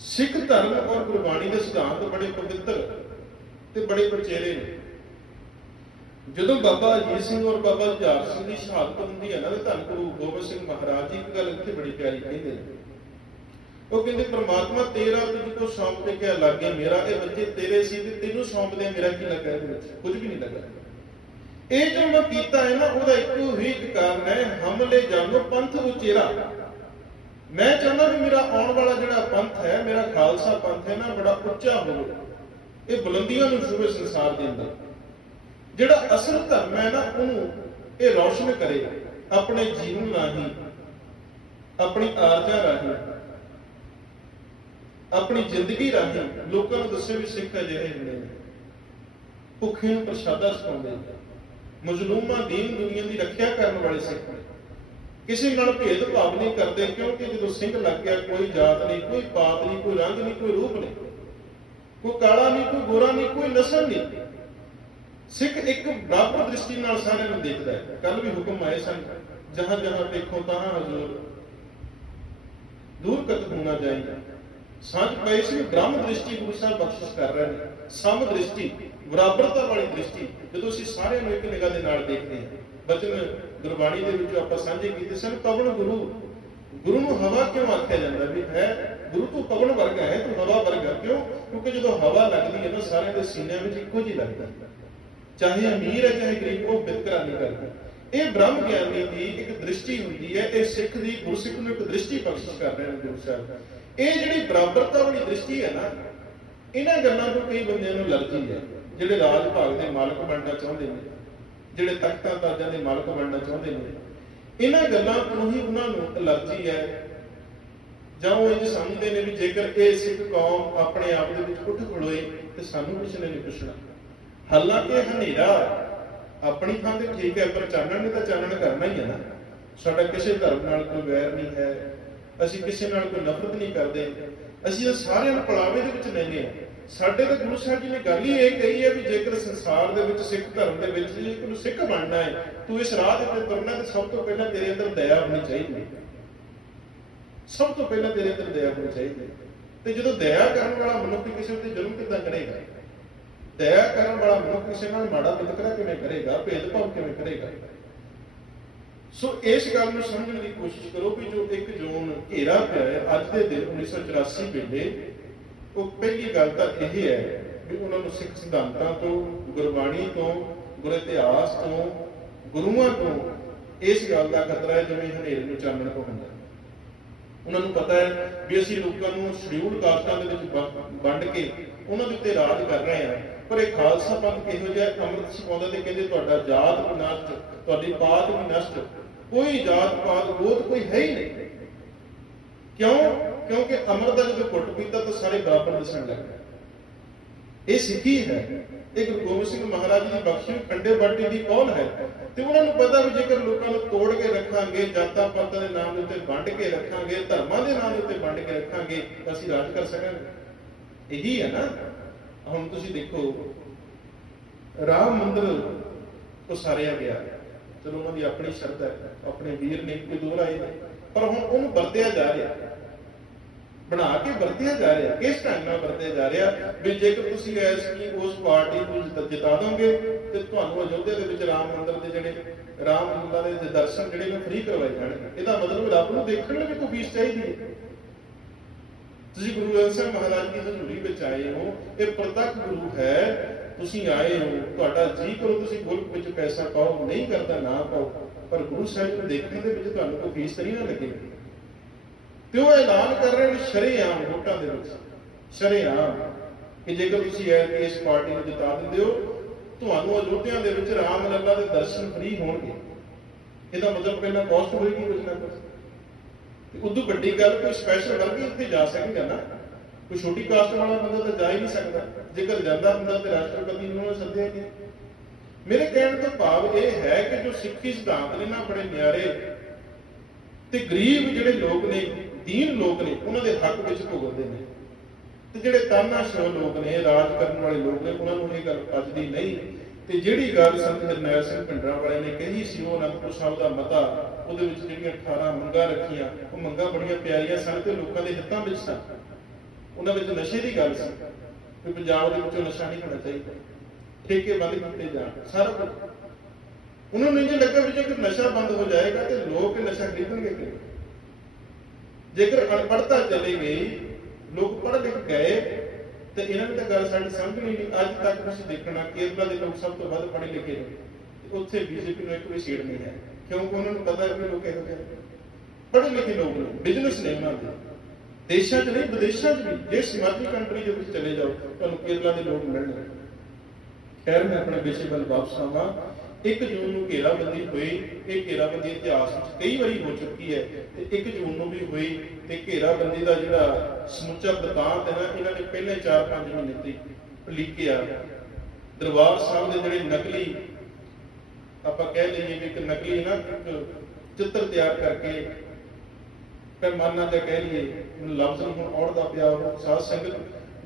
ਸਿੱਖ ਧਰਮ ਔਰ ਗੁਰਬਾਣੀ ਦੇ ਸਿਧਾਂਤ ਬੜੇ ਪਵਿੱਤਰ ਤੇ ਬੜੇ ਪਚੇਰੇ ਨੇ। ਜਦੋਂ ਬਾਬਾ ਅਜੀਤ ਸਿੰਘ ਔਰ ਬਾਬਾ ਜੁਝਾਰ ਸਿੰਘ ਦੀ ਸ਼ਹਾਦਤ ਹੁੰਦੀ ਹੈ ਨਾ, ਤੇ ਗੁਰੂ ਗੋਬਿੰਦ ਸਿੰਘ ਮਹਾਰਾਜ ਜੀ ਇੱਕ ਗੱਲ ਇੱਥੇ ਬੜੀ ਪਿਆਰੀ ਕਹਿੰਦੇ ਨੇ। ਉਹ ਕਹਿੰਦੇ, ਪ੍ਰਮਾਤਮਾ ਤੇਰਾ ਤੁਝ ਕੋ ਸੌਂਪ ਕੇ ਕਿਆ ਲੱਗੇ, ਮੇਰਾ ਇਹ ਬੱਚੇ ਤੇਰੇ ਸੀ ਤੇ ਤੈਨੂੰ ਸੌਂਪਦੇ, ਮੇਰਾ ਕੀ ਲੱਗਾ ਇਹਦੇ ਵਿੱਚ? ਕੁਝ ਵੀ ਨਹੀਂ ਲੱਗਾ। ਇਹ ਜੋ ਮੈਂ ਕੀਤਾ ਹੈ ਨਾ, ਉਹਦਾ ਇੱਕੋ ਹੀ ਇੱਕ ਕਾਰਨ ਹੈ, ਹਮਲੇ ਜਾਨੋ ਪੰਥ ਉਚੇਰਾ। ਮੈਂ ਚਾਹੁੰਦਾ ਵੀ ਮੇਰਾ ਆਉਣ ਵਾਲਾ ਜਿਹੜਾ ਪੰਥ ਹੈ, ਮੇਰਾ ਖਾਲਸਾ ਪੰਥ ਹੈ ਨਾ, ਬੜਾ ਉੱਚਾ ਹੋਵੇ। ਇਹ ਬੁਲੰਦੀਆਂ ਨੂੰ ਛੂਵੇ ਸੰਸਾਰ ਦੇ ਅੰਦਰ। ਜਿਹੜਾ ਅਸਲ ਧਰਮ ਹੈ ਨਾ, ਉਹਨੂੰ ਇਹ ਰੌਸ਼ਨ ਕਰੇ। ਆਪਣੇ ਜੀਵਨ ਰਾਹੀਂ, ਆਪਣੀ ਆਰਜਾ ਰਾਹੀਂ, ਆਪਣੀ ਜ਼ਿੰਦਗੀ ਰਾਹੀਂ ਲੋਕਾਂ ਨੂੰ ਦੱਸੇ ਵੀ ਸਿੱਖ ਅਜਿਹੇ ਹੁੰਦੇ ਨੇ। ਭੁੱਖੇ ਨੂੰ ਪ੍ਰਸ਼ਾਦਾ ਛਕਾਉਂਦੇ ਨੇ। ਮਜ਼ਲੂਮਾਂ ਦੀਨ ਦੁਨੀਆ ਦੀ ਰੱਖਿਆ ਕਰਨ ਵਾਲੇ ਸਿੱਖ ਨੇ। ਕਿਸੇ ਨਾਲ ਭੇਦ ਭਾਵ ਨਹੀਂ ਕਰਦੇ ਕਿਉਂਕਿ ਜਦੋਂ ਸਿੰਘ ਲੱਗ ਗਿਆ, ਕੋਈ ਜਾਤ ਨਹੀਂ, ਕੋਈ ਪਾਤ ਨਹੀਂ, ਕੋਈ ਰੰਗ ਨਹੀਂ, ਕੋਈ ਰੂਪ ਨਹੀਂ, ਕੋਈ ਕਾਲਾ ਨਹੀਂ, ਕੋਈ ਗੋਰਾ ਨਹੀਂ, ਕੋਈ ਨਸਲ ਨਹੀਂ। ਸਿੱਖ ਇੱਕ ਬਰਾਬਰ ਦ੍ਰਿਸ਼ਟੀ ਨਾਲ ਸਾਰਿਆਂ ਨੂੰ ਦੇਖਦਾ ਹੈ। ਕੱਲ ਵੀ ਹੁਕਮ ਆਏ ਸਨ, ਜਹਾਂ ਜਹਾਂ ਦੇਖੋ ਤਹਾਂ ਹਜ਼ੂਰ, ਦੂਰ ਕਤ ਹੋਣਾ ਚਾਹੀਦਾ। ਸਾਂਝ ਪਈ ਸੀ, ਬ੍ਰਹਮ ਦ੍ਰਿਸ਼ਟੀ ਗੁਰੂ ਸਾਹਿਬ ਬਖਸ਼ਿਸ਼ ਕਰ ਰਹੇ ਨੇ। ਸਮ ਦ੍ਰਿਸ਼ਟੀ, ਬਰਾਬਰਤਾ ਵਾਲੀ ਦ੍ਰਿਸ਼ਟੀ, ਜਦੋਂ ਅਸੀਂ ਸਾਰਿਆਂ ਨੂੰ ਇੱਕ ਨਿਗਾਹ ਦੇ ਨਾਲ ਦੇਖਦੇ ਹਾਂ, ਬਚਨ ਗੁਰਬਾਣੀ ਦੇ ਵਿੱਚ ਆਪਾਂ ਸਾਂਝੇ ਕੀਤੇ ਸਨ, ਪਵਨ ਗੁਰੂ ਗੁਰੂ ਨੂੰ ਹਵਾ ਕਿਉਂ ਆਖਿਆ ਜਾਂਦਾ ਵੀ ਹੈ? ਗੁਰੂ ਤੂੰ ਪਵਨ ਵਰਗਾ ਹੈ, ਤੂੰ ਹਵਾ ਵਰਗਾ ਕਿਉਂ? ਕਿਉਂਕਿ ਜਦੋਂ ਹਵਾ ਲੱਗਦੀ ਹੈ ਨਾ ਸਾਰਿਆਂ ਦੇ ਸੀਨਿਆਂ ਵਿੱਚ ਇੱਕੋ ਜਿਹੀ ਲੱਗਦਾ ਚਾਹੇ ਅਮੀਰ ਹੈ, ਚਾਹੇ ਗਰੀਬ, ਉਹ ਬਿਤਕਰਾ ਨਹੀਂ ਕਰਦਾ। ਇਹ ਬ੍ਰਹਮ ਗਿਆਨੀ ਦੀ ਇੱਕ ਦ੍ਰਿਸ਼ਟੀ ਹੁੰਦੀ ਹੈ, ਇਹ ਸਿੱਖ ਦੀ ਗੁਰਸਿੱਖ ਨੂੰ ਇੱਕ ਦ੍ਰਿਸ਼ਟੀ ਬਖਸ਼ਿਸ਼ ਕਰ ਰਹੇ ਨੇ ਗੁਰੂ ਸਾਹਿਬ। ਇਹ ਜਿਹੜੀ ਬਰਾਬਰਤਾ ਵਾਲੀ ਦ੍ਰਿਸ਼ਟੀ ਹੈ ਨਾ, ਇਹਨਾਂ ਗੱਲਾਂ ਤੋਂ ਕਈ ਬੰਦਿਆਂ ਨੂੰ ਅਲਰਜੀ ਹੈ, ਜਿਹੜੇ ਰਾਜ ਭਾਗ ਦੇ ਮਾਲਕ ਬਣਨਾ ਚਾਹੁੰਦੇ ਨੇ। ਜਿਹੜੇ ਤਖਤਾਂ ਤਾਜਾਂ ਦੇ ਮਾਲਕ ਬਣਨਾ ਚਾਹੁੰਦੇ ਨੇ। ਇਹਨਾਂ ਗੱਲਾਂ ਤੋਂ ਹੀ ਉਹਨਾਂ ਨੂੰ ਅਲਰਜੀ ਹੈ। ਜਾਂ ਉਹ ਇਹ ਸਮਝਦੇ ਨੇ ਵੀ ਜੇਕਰ ਇਹ ਸਿੱਖ ਕੌਮ ਆਪਣੇ ਆਪ ਦੇ ਵਿੱਚ ਉੱਠ ਖੜੋਏ, ਤੇ ਸਾਨੂੰ ਕਿਸੇ ਨੇ ਨਹੀਂ ਪੁੱਛਣਾ। ਹਾਲਾਂਕਿ ਹਨੇਰਾ ਆਪਣੀ ਥਾਂ ਤੇ ਠੀਕ ਹੈ, ਪਰ ਚਾਨਣ ਨੇ ਤਾਂ ਚਾਨਣ ਕਰਨਾ ਹੀ ਹੈ ਨਾ। ਸਾਡਾ ਕਿਸੇ ਧਰਮ ਨਾਲ ਕੋਈ ਵੈਰ ਨਹੀਂ ਹੈ। ਅਸੀਂ ਕਿਸੇ ਨਾਲ ਕੋਈ ਨਫ਼ਰਤ ਨਹੀਂ ਕਰਦੇ। ਅਸੀਂ ਸਾਰਿਆਂ ਨੂੰ ਪਲਾਵੇ ਦੇ ਵਿੱਚ ਲੈਂਦੇ ਹਾਂ। ਸਾਡੇ ਤਾਂ ਗੁਰੂ ਸਾਹਿਬ ਜੀ ਨੇ ਗੱਲ ਹੀ ਇਹ ਕਹੀ ਹੈ ਵੀ ਜੇਕਰ ਸੰਸਾਰ ਦੇ ਵਿੱਚ ਸਿੱਖ ਧਰਮ ਦੇ ਵਿੱਚ ਜੇ ਤੈਨੂੰ ਸਿੱਖ ਬਣਨਾ ਹੈ, ਤੂੰ ਇਸ ਰਾਹ ਦੇ ਉੱਤੇ ਤੁਰਨਾ ਤੇ ਸਭ ਤੋਂ ਪਹਿਲਾਂ ਤੇਰੇ ਅੰਦਰ ਦਇਆ ਹੋਣੀ ਚਾਹੀਦੀ ਸਭ ਤੋਂ ਪਹਿਲਾਂ ਤੇਰੇ ਅੰਦਰ ਦਇਆ ਹੋਣੀ ਚਾਹੀਦੀ ਤੇ ਜਦੋਂ ਦਇਆ ਕਰਨ ਵਾਲਾ ਮਨੁੱਖ ਕਿਸੇ ਉੱਤੇ ਜ਼ੁਲਮ ਕਿੱਦਾਂ ਕਰੇਗਾ? ਦਇਆ ਕਰਨ ਵਾਲਾ ਮਨੁੱਖ ਕਿਸੇ ਨਾਲ ਮਾੜਾ ਵਿਤਕਰਾ ਕਿਵੇਂ ਕਰੇਗਾ? ਭੇਦਭਾਵ ਕਿਵੇਂ ਕਰੇਗਾ? ਸੋ ਇਸ ਗੱਲ ਨੂੰ ਸਮਝਣ ਦੀ ਕੋਸ਼ਿਸ਼ ਕਰੋ ਵੀ ਜੋ ਇੱਕ ਜੂਨ ਘੇਰਾ ਪਿਆ ਹੈ, ਅੱਜ ਦੇ ਦਿਨ 1984 ਵੇਲੇ ਉਹ ਪਹਿਲੀ ਗੱਲ ਤਾਂ ਇਹ ਹੈ ਵੀ ਉਹਨਾਂ ਨੂੰ ਸਿੱਖ ਸਿਧਾਂਤਾਂ ਤੋਂ, ਗੁਰਬਾਣੀ ਤੋਂ, ਗੁਰ ਇਤਿਹਾਸ ਤੋਂ, ਗੁਰੂਆਂ ਤੋਂ ਇਸ ਗੱਲ ਦਾ ਖਤਰਾ ਹੈ ਜਿਵੇਂ ਹਨੇਰੇ ਨੂੰ ਚਾਨਣ ਤੋਂ ਉਹਨਾਂ ਨੂੰ ਪਤਾ ਹੈ ਵੀ ਅਸੀਂ ਲੋਕਾਂ ਨੂੰ ਸ਼ਡਿਊਲ ਕਾਸਟਾਂ ਦੇ ਵਿੱਚ ਵੰਡ- ਕੇ ਉਹਨਾਂ ਦੇ ਉੱਤੇ ਰਾਜ ਕਰ ਰਹੇ ਹਾਂ, ਪਰ ਇਹ ਖਾਲਸਾ ਪੰਥ ਕਿਹੋ ਜਿਹਾ ਹੈ? ਅੰਮ੍ਰਿਤ ਛਕਾਉਂਦਾ ਤੇ ਕਹਿੰਦੇ ਤੁਹਾਡਾ ਜਾਤ ਵੀ ਨਸ਼ਟ, ਤੁਹਾਡੀ ਪਾਤ ਵੀ ਨਸ਼ਟ, ਕੋਈ ਜਾਤ ਪਾਤ ਗੋਤ ਕੋਈ ਹੈ ਹੀ ਨਹੀਂ। ਕਿਉਂ? ਕਿਉਂਕਿ ਅਮਰ ਦਾ ਜਦੋਂ ਘੁੱਟ ਪੀਤਾ ਤਾਂ ਸਾਰੇ ਬਰਾਬਰ ਦਿਸਣ ਲੱਗ ਗਏ। ਇਹ ਸਿੱਖੀ ਹੈ। ਇਹ ਗੁਰੂ ਗੋਬਿੰਦ ਸਿੰਘ ਮਹਾਰਾਜ ਦੀ ਬਖਸ਼ੀ ਹੋਈ ਬਾਟੀ ਦੀ ਕੌਣ ਹੈ? ਤੇ ਉਹਨਾਂ ਨੂੰ ਪਤਾ ਵੀ ਜੇਕਰ ਲੋਕਾਂ ਨੂੰ ਤੋੜ ਕੇ ਰੱਖਾਂਗੇ, ਜਾਤਾਂ ਪਾਤਾਂ ਦੇ ਨਾਮ ਦੇ ਉੱਤੇ ਵੰਡ ਕੇ ਰੱਖਾਂਗੇ, ਧਰਮਾਂ ਦੇ ਨਾਮ ਦੇ ਉੱਤੇ ਵੰਡ ਕੇ ਰੱਖਾਂਗੇ, ਤਾਂ ਅਸੀਂ ਰਾਜ ਕਰ ਸਕਾਂਗੇ। ਇਹੀ ਹੈ ਨਾ। ਹੁਣ ਤੁਸੀਂ ਦੇਖੋ, ਰਾਮ ਮੰਦਿਰ ਉਸਾਰਿਆ ਗਿਆ। ਚਲੋ ਉਹਨਾਂ ਦੀ ਆਪਣੀ ਸ਼ਰਧਾ ਹੈ, ਆਪਣੇ ਵੀਰ ਨੇ ਕੋਈ ਦੋ ਰਾਏ ਪਰ ਹੁਣ ਉਹਨੂੰ ਵਰਤਿਆ ਜਾ ਰਿਹਾ। ਬਣਾ ਕੇ ਵਰਤਿਆ ਜਾ ਰਿਹਾ, ਕਿਸ ਢੰਗ ਨਾਲ ਵਰਤਿਆ ਜਾ ਰਿਹਾ, ਵੀ ਜੇਕਰ ਤੁਸੀਂ ਐਸ ਕੀ, ਉਸ ਪਾਰਟੀ ਨੂੰ ਜਿਤਾ ਦੋਗੇ, ਤੇ ਤੁਹਾਨੂੰ ਅਯੋਧਿਆ ਦੇ ਵਿੱਚ ਰਾਮ ਮੰਦਿਰ ਦੇ ਜਿਹੜੇ, ਰਾਮ ਲਲਾ ਦੇ ਦਰਸ਼ਨ ਜਿਹੜੇ ਨੇ ਫ੍ਰੀ ਕਰਵਾਏ ਜਾਣਗੇ। ਇਹਦਾ ਮਤਲਬ ਰੱਬ ਨੂੰ ਦੇਖਣ ਲਈ ਕੋਈ ਫੀਸ ਚਾਹੀਦੀ ਹੈ। ਤੁਸੀਂ ਗੁਰੂ ਗ੍ਰੰਥ ਸਾਹਿਬ ਮਹਾਰਾਜ ਦੀ ਹਜ਼ੂਰੀ ਵਿੱਚ ਆਏ ਹੋ, ਇਹ ਪ੍ਰਤੱਖ ਗੁਰੂ ਹੈ, ਤੁਸੀਂ ਆਏ ਹੋ, ਤੁਹਾਡਾ ਜੀ ਕਰੋ, ਤੁਸੀਂ ਮੁਲਕ ਵਿੱਚ ਪੈਸਾ ਪਾਓ, ਨਹੀਂ ਕਰਦਾ ਨਾ ਪਾਓ, ਪਰ ਗੁਰੂ ਸਾਹਿਬ ਨੂੰ ਦੇਖਣ ਦੇ ਵਿੱਚ ਤੁਹਾਨੂੰ ਕੋਈ ਫੀਸ ਤਾਂ ਨਹੀਂ ਨਾ ਲੱਗੇਗੀ ਤੇ ਉਹ ਐਲਾਨ ਕਰ ਰਹੇ ਨੇ ਸ਼ਰੇਆਮ ਵੋਟਾਂ ਦੇ ਵਿੱਚ। ਸ਼ਰੇਆਮ। ਕਿ ਜੇਕਰ ਤੁਸੀਂ ਇਸ ਪਾਰਟੀ ਨੂੰ ਜਿਤਾ ਦਿੰਦੇ ਹੋ, ਤੁਹਾਨੂੰ ਅਯੋਧਿਆ ਦੇ ਵਿੱਚ ਰਾਮ ਲੱਲਾ ਦੇ ਦਰਸ਼ਨ ਫ੍ਰੀ ਹੋਣਗੇ। ਇਹਦਾ ਮਤਲਬ ਪਹਿਲਾਂ ਕਾਸਟ ਹੋਏਗੀ ਕੁਝ ਨਾ ਕੁਝ ਤੇ ਉਦੋਂ ਵੱਡੀ ਗੱਲ ਕੋਈ ਸਪੈਸ਼ਲ ਵਰਗ ਉੱਥੇ ਜਾ ਸਕੇਗਾ ਨਾ। ਕੋਈ ਛੋਟੀ ਕਾਸਟ ਵਾਲਾ ਬੰਦਾ ਤਾਂ ਜਾ ਹੀ ਨਹੀਂ ਸਕਦਾ। ਜੇਕਰ ਜਾਂਦਾ ਹੁੰਦਾ ਤੇ ਰਾਸ਼ਟਰਪਤੀ ਨੂੰ ਉਹਨੇ ਸੱਦਿਆ ਕਿ ਮੇਰੇ ਕਹਿਣ ਤੋਂ ਭਾਵ ਇਹ ਹੈ ਕਿ ਜੋ ਸਿੱਖੀ ਸਿਧਾਂਤ ਨੇ ਨਾ ਬੜੇ ਨਿਆਰੇ ਤੇ ਗਰੀਬ ਜਿਹੜੇ ਲੋਕ ਨੇ ਦੀਨ ਲੋਕ ਨੇ, ਉਹਨਾਂ ਦੇ ਹੱਕ ਵਿੱਚ ਭੁਗਤਦੇ ਨੇ। ਤੇ ਜਿਹੜੇ ਤਾਨਾਸ਼ਾਹ ਲੋਕ ਨੇ, ਰਾਜ ਕਰਨ ਵਾਲੇ ਲੋਕ ਨੇ, ਉਹਨਾਂ ਨੂੰ ਇਹ ਗੱਲ ਪਚਦੀ ਨਹੀਂ। ਤੇ ਜਿਹੜੀ ਗੱਲ ਸੰਤ ਹਰਨੈਲ ਸਿੰਘ ਭਿੰਡਰਾਂ ਵਾਲੇ ਨੇ ਕਹੀ ਸੀ, ਉਹ ਅਨੰਦਪੁਰ ਸਾਹਿਬ ਦਾ ਮਤਾ, ਉਹਦੇ ਵਿੱਚ ਜਿਹੜੀਆਂ 18 ਮੰਗਾਂ ਰੱਖੀਆਂ, ਉਹ ਮੰਗਾਂ ਬੜੀਆਂ ਪਿਆਰੀਆਂ ਸਨ ਤੇ ਲੋਕਾਂ ਦੇ ਹਿੱਤਾਂ ਵਿੱਚ ਸਨ। ਉਹਨਾਂ ਵਿੱਚ ਨਸ਼ੇ ਦੀ ਗੱਲ ਸੀ। ਕਿ ਪੰਜਾਬ ਦੇ ਵਿੱਚੋਂ ਨਸ਼ਾ ਨਹੀਂ ਹੋਣਾ ਚਾਹੀਦਾ। ਠੇਕੇ ਬੰਦ ਕੀਤੇ ਜਾਣ, ਸਾਰਾ ਕੁਝ। ਉਹਨਾਂ ਨੂੰ ਇਹ ਲੱਗਾ ਵੀ ਜੇਕਰ ਨਸ਼ਾ ਬੰਦ ਹੋ ਜਾਏਗਾ ਤੇ ਲੋਕ ਨਸ਼ਾ ਖਰੀਦਣਗੇ ਕਿਵੇਂ ਜੇਕਰ ਅਨਪੜਤਾ ਚਲੇ ਗਈ, ਲੋਕ ਪੜ੍ਹ ਲਿਖ ਗਏ, ਤੇ ਇਹਨਾਂ ਨੂੰ ਤਾਂ ਗੱਲ ਸਾਡੀ ਸਮਝਣੀ ਨਹੀਂ, ਅੱਜ ਤੱਕ ਤੁਸੀਂ ਦੇਖਣਾ ਕੇਰਲਾ ਦੇ ਲੋਕ ਸਭ ਤੋਂ ਵੱਧ ਪੜ੍ਹੇ ਲਿਖੇ ਨੇ। ਉੱਥੇ ਬੀਜੇਪੀ ਨੂੰ ਇੱਕ ਸੀਟ ਨਹੀਂ ਹੈ। ਕਿਉਂਕਿ ਉਹਨਾਂ ਨੂੰ ਪਤਾ ਹੈ ਕਿ ਲੋਕ ਇਹੋ ਜਿਹੇ ਪੜ੍ਹੇ ਲਿਖੇ ਲੋਕ ਨੇ ਬਿਜ਼ਨਸ ਨੇ ਉਹਨਾਂ ਦੇ। ਦੇਸ਼ਾਂ 'ਚ ਨਹੀਂ, ਵਿਦੇਸ਼ਾਂ 'ਚ ਵੀ। ਜੇ ਸਮਾਜੀ ਕੰਟਰੀ ਦੇ ਵਿੱਚ ਚਲੇ ਜਾਓ, ਤੁਹਾਨੂੰ ਕੇਰਲਾ ਦੇ ਲੋਕ ਮਿਲਣਗੇ। ਖੈਰ, ਮੈਂ ਆਪਣੇ ਵਿਸ਼ੇ ਵੱਲ ਵਾਪਸ ਆਵਾਂ। 1 ਜੂਨ ਨੂੰ ਘੇਰਾਬੰਦੀ ਹੋਈ ਇਹ ਘੇਰਾਬੰਦੀ ਇਤਿਹਾਸ ਵਿੱਚ ਕਈ ਵਾਰੀ ਹੋ ਚੁੱਕੀ ਹੈ ਤੇ 1 ਜੂਨ ਨੂੰ ਵੀ ਹੋਈ ਤੇ ਘੇਰਾਬੰਦੀ ਦਾ ਜਿਹੜਾ ਸਮੁੱਚਾ ਬਤਾਂਤ ਹੈ ਨਾ, ਇਹਨਾਂ ਨੇ ਪਹਿਲੇ 4-5 ਮਹੀਨੇ ਤੇ ਲਿਖਿਆ ਦਰਬਾਰ ਸਾਹਿਬ ਦੇ ਜਿਹੜੇ ਨਕਲੀ, ਆਪਾਂ ਕਹਿ ਲਈਏ ਵੀ ਇੱਕ ਨਕਲੀ ਨਾ, ਇੱਕ ਚਿੱਤਰ ਤਿਆਰ ਕਰਕੇ ਪੈਮਾਨਾ ਤੇ ਕਹਿ ਲਈਏ ਲਫ਼ਜ਼ ਨੂੰ ਹੁਣ ਔੜਦਾ ਪਿਆ ਉਹ ਸਾਧ ਸੰਗਤ,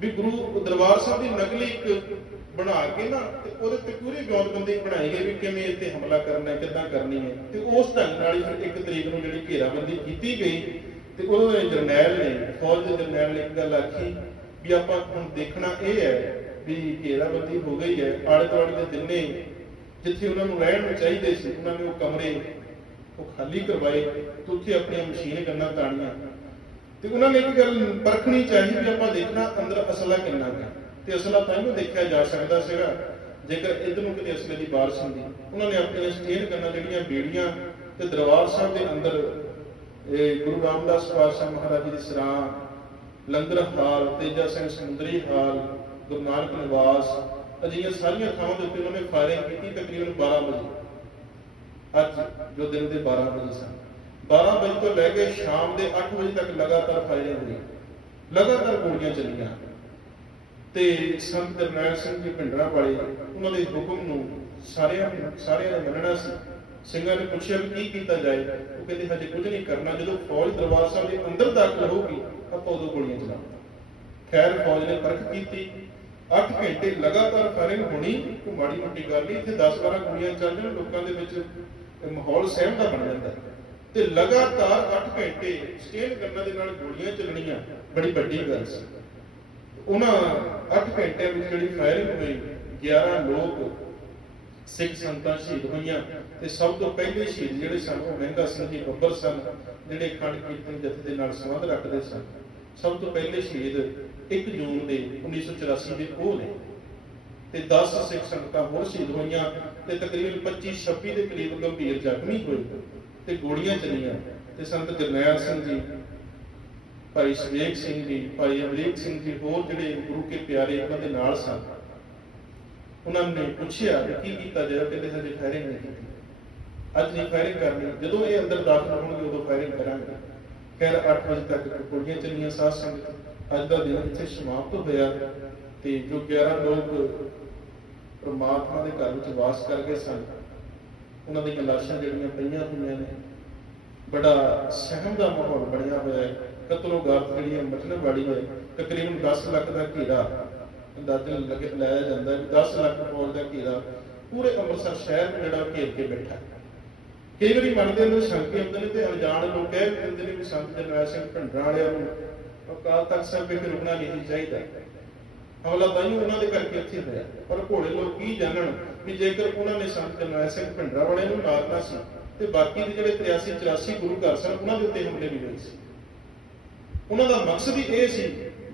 ਵੀ ਗੁਰੂ ਦਰਬਾਰ ਸਾਹਿਬ ਦੀ ਨਕਲੀ ਇੱਕ ਬਣਾ ਕੇ ਨਾ ਤੇ ਉਹਦੇ ਤੇ ਪੂਰੀ ਗੌਰਬੰਦੀ ਬਣਾਈ ਗਈ ਵੀ ਕਿਵੇਂ ਇੱਥੇ ਹਮਲਾ ਕਰਨਾ ਹੈ, ਕਿੱਦਾਂ ਕਰਨੀ ਹੈ। ਤੇ ਉਸ ਢੰਗ ਨਾਲ ਹੀ ਫਿਰ ਇੱਕ ਤਰੀਕ ਨੂੰ ਜਿਹੜੀ ਘੇਰਾਬੰਦੀ ਕੀਤੀ ਗਈ, ਤੇ ਉਹਦੇ ਜਰਨੈਲ ਨੇ, ਫੌਜ ਦੇ ਜਰਨੈਲ ਨੇ ਇੱਕ ਗੱਲ ਆਖੀ ਵੀ ਆਪਾਂ ਹੁਣ ਦੇਖਣਾ ਇਹ ਹੈ ਵੀ ਘੇਰਾਬੰਦੀ ਹੋ ਗਈ ਹੈ ਆਲੇ ਦੁਆਲੇ ਦੇ ਜਿੰਨੇ ਜਿੱਥੇ ਉਹਨਾਂ ਨੂੰ ਰਹਿਣ ਨੂੰ ਚਾਹੀਦੇ ਸੀ, ਉਹਨਾਂ ਨੇ ਉਹ ਕਮਰੇ ਉਹ ਖਾਲੀ ਕਰਵਾਏ ਤੇ ਉੱਥੇ ਆਪਣੀਆਂ ਮਸ਼ੀਨ ਗੰਨਾਂ ਤਾਣੀਆਂ। ਤੇ ਉਹਨਾਂ ਨੇ ਇੱਕ ਗੱਲ ਪਰਖਣੀ ਚਾਹੀਦੀ ਵੀ ਆਪਾਂ ਦੇਖਣਾ ਅੰਦਰ ਅਸਲਾ ਕਿੰਨਾ ਹੈ। ਤੇ ਅਸਲਾ ਤਾਂ ਹੀ ਦੇਖਿਆ ਜਾ ਸਕਦਾ ਸੀਗਾ, ਜੇਕਰ ਇਧਰ ਨੂੰ ਕਿਤੇ ਅਸਲੇ ਦੀ ਬਾਰਿਸ਼ ਹੁੰਦੀ। ਉਹਨਾਂ ਨੇ ਆਪਣੀਆਂ ਸਟੇਨ ਗੰਨਾਂ ਜਿਹੜੀਆਂ ਬੇੜੀਆਂ ਤੇ ਦਰਬਾਰ ਸਾਹਿਬ ਦੇ ਅੰਦਰ, ਇਹ ਗੁਰੂ ਰਾਮਦਾਸ ਪਾਤਸ਼ਾਹ ਮਹਾਰਾਜ ਜੀ ਦੀ ਸਰਾਂ ਲੰਗਰ ਹਾਲ, ਤੇਜਾ ਸਿੰਘ ਸਮੁੰਦਰੀ ਹਾਲ, ਗੁਰੂ ਨਾਨਕ ਨਿਵਾਸ, ਅਜਿਹੀਆਂ ਸਾਰੀਆਂ ਥਾਵਾਂ ਦੇ ਉੱਤੇ ਉਹਨਾਂ ਨੇ ਫਾਇਰਿੰਗ ਕੀਤੀ ਤਕਰੀਬਨ 12 ਵਜੇ। ਅੱਜ ਜੋ ਦਿਨ ਦੇ 12 ਵਜੇ ਸਨ। 12 ਵਜੇ ਤੋਂ ਲੈ ਕੇ ਸ਼ਾਮ ਦੇ 8 ਵਜੇ ਤੱਕ ਲਗਾਤਾਰ ਫਾਇਰਿੰਗ ਹੋਈ। ਲਗਾਤਾਰ ਗੋਲੀਆਂ ਚੱਲੀਆਂ। ਤੇ ਸੰਤ ਜਰਨੈਲ ਸਿੰਘ ਜੀ ਭਿੰਡਰਾਂ ਵਾਲੇ ਉਹਨਾਂ ਦੇ ਹੁਕਮ ਨੂੰ ਸਾਰਿਆਂ ਸਾਰਿਆਂ ਨੇ ਮੰਨਣਾ ਸੀ। ਸਿੰਘਾਂ ਨੇ ਪੁੱਛਿਆ ਵੀ ਕੀ ਕੀਤਾ ਜਾਏ? ਉਹ ਕਹਿੰਦੇ, ਹਜੇ ਕੁਝ ਨਹੀਂ ਕਰਨਾ। ਜਦੋਂ ਫੌਜ ਦਰਬਾਰ ਸਾਹਿਬ ਦੇ ਅੰਦਰ ਦਾਖਲ ਹੋਊਗੀ, ਆਪਾਂ ਉਦੋਂ ਗੋਲੀਆਂ ਚਲਾਵਾਂਗੇ। ਖੈਰ, ਫੌਜ ਨੇ ਪਰਖ ਕੀਤੀ। 8 ਘੰਟੇ ਲਗਾਤਾਰ ਫਾਇਰਿੰਗ ਹੋਣੀ ਕੋਈ ਮਾੜੀ ਮੋਟੀ ਗੱਲ ਨਹੀਂ। ਇੱਥੇ 10-12 ਗੋਲੀਆਂ ਚੱਲ ਜਾਣ, ਲੋਕਾਂ ਦੇ ਵਿੱਚ ਮਾਹੌਲ ਸਹਿਮ ਦਾ ਬਣ ਜਾਂਦਾ। ਤੇ ਲਗਾਤਾਰ 8 ਘੰਟੇ ਸਟੇਨ ਗੰਨਾਂ ਦੇ ਨਾਲ ਗੋਲੀਆਂ ਚੱਲਣੀਆਂ ਬੜੀ ਵੱਡੀ ਗੱਲ ਸੀ। ਉਹਨਾਂ 8 ਘੰਟਿਆਂ ਵਿੱਚ ਜਿਹੜੀ ਫਾਇਰਿੰਗ ਹੋਈ 11 ਲੋਕ ਸਿੱਖ ਸੰਤਾਂ ਸ਼ਹੀਦ ਹੋਈਆਂ ਤੇ ਸਭ ਤੋਂ ਪਹਿਲੇ ਸ਼ਹੀਦ ਜਿਹੜੇ ਸਨ, ਉਹ ਮਹਿੰਗਾ ਸਿੰਘ ਜੀ ਬੱਬਰ ਸਨ, ਜਿਹੜੇ ਖੰਡ ਕੀਰਤਨ ਜਥੇ ਦੇ ਨਾਲ ਸੰਬੰਧ ਰੱਖਦੇ ਸਨ। ਸਭ ਤੋਂ ਪਹਿਲੇ ਸ਼ਹੀਦ 1 ਜੂਨ ਦੇ 1984 ਦੇ ਉਹ ਨੇ। ਤੇ 10 ਸਿੱਖ ਸੰਗਤਾਂ ਹੋਰ ਸ਼ਹੀਦ ਹੋਈਆਂ ਤੇ ਤਕਰੀਬਨ 25 26 ਦੇ ਕਰੀਬ ਗੰਭੀਰ ਜ਼ਖਮੀ ਹੋਏ ਤੇ ਗੋਲੀਆਂ ਚੱਲੀਆਂ। ਤੇ ਸੰਤ ਜਰਨੈਲ ਸਿੰਘ ਜੀ ਭਾਈ ਸਵੇਕ ਸਿੰਘ ਜੀ, ਭਾਈ ਅਮਰੀਕ ਸਿੰਘ ਜੀ ਹੋਰ ਜਿਹੜੇ ਗੁਰੂ ਕੇ ਪਿਆਰੇ ਉਹਨਾਂ ਦੇ ਨਾਲ ਸਨ। ਉਹਨਾਂ ਨੇ ਪੁੱਛਿਆ ਕਿ ਕੀ ਕੀਤਾ ਜਾਏ ਕਹਿੰਦੇ ਹਜੇ ਫਾਇਰਿੰਗ ਨਹੀਂ ਕੀਤੀ। ਅੱਜ ਨਹੀਂ ਫਾਇਰਿੰਗ ਕਰਨੀ, ਜਦੋਂ ਇਹ ਅੰਦਰ ਦਾਖਲ ਹੋਣਗੇ ਉਦੋਂ ਫਾਇਰਿੰਗ ਕਰਾਂਗੇ। ਖੈਰ 8 ਵਜੇ ਤੱਕ ਗੋਲੀਆਂ ਚੱਲੀਆਂ ਸਾਧ ਸੰਗਤ। ਅੱਜ ਦਾ ਦਿਨ ਇੱਥੇ ਸਮਾਪਤ ਹੋਇਆ ਤੇ ਜੋ 11 ਲੋਕ ਪ੍ਰਮਾਤਮਾ ਦੇ ਘਰ ਵਿੱਚ ਵਾਸ ਕਰ ਗਏ ਸਨ, ਉਹਨਾਂ ਦੀਆਂ ਲਾਸ਼ਾਂ ਜਿਹੜੀਆਂ ਪਈਆਂ ਹੋਈਆਂ ਨੇ, ਬੜਾ ਸਹਿਮ ਦਾ ਮਾਹੌਲ ਬਣਿਆ ਹੋਇਆ ਹੈ। ਕਤਲੋ ਗਾਰਤ ਜਿਹੜੀ ਹੈ ਮਤਲਬ ਵਾਲੀ ਹੈ ਤਕਰੀਬਨ 10 ਲੱਖ ਦਾ ਘੇਰਾ ਅੰਦਾਜ਼ਾ ਲੱਗ ਲਾਇਆ ਜਾਂਦਾ ਹੈ 10 ਲੱਖ ਫੌਜ ਦਾ ਘੇਰਾ ਪੂਰੇ ਅੰਮ੍ਰਿਤਸਰ ਸ਼ਹਿਰ ਨੂੰ ਜਿਹੜਾ ਘੇਰ ਕੇ ਬੈਠਾ ਕਈ ਵਾਰੀ ਮਨ ਦੇ ਅੰਦਰ ਸ਼ੰਕੇ ਹੁੰਦੇ ਨੇ ਤੇ ਅਣਜਾਣ ਲੋਕ ਕਹਿ ਦਿੰਦੇ ਨੇ ਵੀ ਸੰਤ ਜਰਨੈਲ ਸਿੰਘ ਭਿੰਡਰਾਂ ਵਾਲਿਆਂ ਨੂੰ ਅਕਾਲ ਤਖਤ ਸਾਹਿਬ ਵਿਖੇ ਰੁਕਣਾ ਨਹੀਂ ਚਾਹੀਦਾ। ਹਮਲਾ ਤਾਂ ਹੀ ਉਹਨਾਂ ਦੇ ਕਰਕੇ ਇੱਥੇ ਹੋਇਆ। ਪਰ ਘੋੜੇ ਲੋਕ ਕੀ ਜਾਣਨ ਵੀ ਜੇਕਰ ਉਹਨਾਂ ਨੇ ਸੰਤ ਜਰਨੈਲ ਸਿੰਘ ਭਿੰਡਰਾ ਵਾਲਿਆਂ ਨੂੰ ਮਾਰਨਾ ਸੀ ਤੇ ਬਾਕੀ ਦੇ ਜਿਹੜੇ 83 84 ਗੁਰੂ ਘਰ ਸਨ, ਉਹਨਾਂ ਦੇ ਉੱਤੇ ਹਮਲੇ ਵੀ ਹੋਏ ਸੀ। ਉਹਨਾਂ ਦਾ ਮਕਸਦ ਹੀ ਇਹ ਸੀ,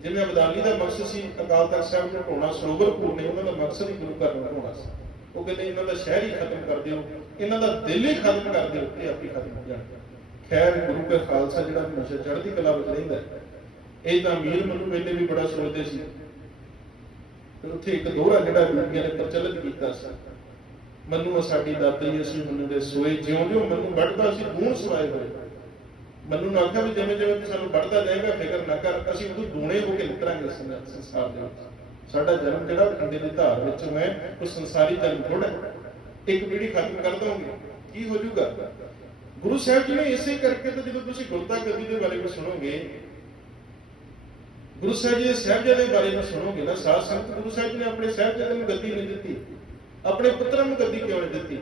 ਜਿਵੇਂ ਅਬਦਾਲੀ ਦਾ ਮਕਸਦ ਸੀ, ਅਕਾਲ ਤਖਤ ਸਾਹਿਬ ਨੂੰ ਢਾਉਣਾ ਸਰੋਵਰਪੁਰ ਨੇ ਉਹਨਾਂ ਦਾ ਮਕਸਦ ਹੀ ਗੁਰੂ ਘਰ ਨੂੰ ਢਾਉਣਾ ਸੀ। ਉਹ ਕਹਿੰਦੇ ਇਹਨਾਂ ਦਾ ਸ਼ਹਿਰ ਹੀ ਖਤਮ ਕਰ ਦਿਓ, ਇਹਨਾਂ ਦਾ ਦਿਲ ਹੀ ਖਤਮ ਕਰ ਦਿਓ ਤੇ ਆਪੇ ਖਤਮ ਹੋ ਜਾਣ ਖੈਰ, ਗੁਰੂ ਕੇ ਖਾਲਸਾ ਜਿਹੜਾ ਨਸ਼ਾ ਚੜ੍ਹਦੀ ਕਲਾ ਵਿੱਚ ਰਹਿੰਦਾ ਇਹ ਤਾਂ ਅਮੀਰ ਮਨੂ ਵੇਲੇ ਵੀ ਬੜਾ ਸੋਚਦੇ ਸੀ। ਤੇ ਉੱਥੇ ਇੱਕ ਦੋਹਰਾ ਜਿਹੜਾ ਬੀਬੀਆਂ ਨੇ ਪ੍ਰਚਲਿਤ ਕੀਤਾ ਸੀ। ਮਨੂ ਸਾਡੀ ਦਾਤੀ ਅਸੀਂ ਮਨੂ ਦੇ ਸੋਏ ਜਿਉਂ ਜਿਉਂ ਮਨੂ ਵੱਢਦਾ ਸੀ ਗੂਣ ਸਵਾਏ ਹੋਏ। ਮੈਨੂੰ ਨੇ ਆਖਿਆ ਵੀ ਜਿਵੇਂ ਜਿਵੇਂ ਸਾਨੂੰ ਵੱਢਦਾ ਜਾਏਗਾ, ਫਿਕਰ ਨਾ ਕਰ, ਅਸੀਂ ਉਦੋਂ ਦੂਣੇ ਹੋ ਕੇ ਨਿਕਲਾਂਗੇ ਇਸ ਸੰਸਾਰ- ਦੇ ਵਿੱਚ। ਸਾਡਾ ਜਨਮ ਜਿਹੜਾ ਖੰਡੇ ਦੀ ਧਾਰ ਵਿੱਚੋਂ ਹੈ, ਉਹ ਸੰਸਾਰੀ ਜਨਮ ਥੋੜਾ ਇੱਕ ਪੀੜੀ ਖਤਮ ਕਰ ਦੋਗੇ, ਕੀ ਹੋ ਜਾਊਗਾ? ਗੁਰੂ ਸਾਹਿਬ ਜੀ ਨੇ ਇਸੇ ਕਰਕੇ ਤਾਂ ਜਦੋਂ ਤੁਸੀਂ ਗੁਰਤਾ ਗੱਦੀ ਦੇ ਬਾਰੇ ਵਿੱਚ ਸੁਣੋਗੇ, ਗੁਰੂ ਸਾਹਿਬ ਜੀ ਦੇ ਸਾਹਿਬਜ਼ਾਦੇ ਬਾਰੇ ਵਿੱਚ ਸੁਣੋਗੇ ਨਾ, ਸਾਧ ਸੰਗਤ ਗੁਰੂ ਸਾਹਿਬ ਜੀ ਨੇ ਆਪਣੇ ਸਾਹਿਬਜ਼ਾਦੇ ਨੂੰ ਗੱਦੀ ਨਹੀਂ ਦਿੱਤੀ। ਆਪਣੇ ਪੁੱਤਰਾਂ ਨੂੰ ਗੱਦੀ ਕਿਉਂ ਨਹੀਂ ਦਿੱਤੀ?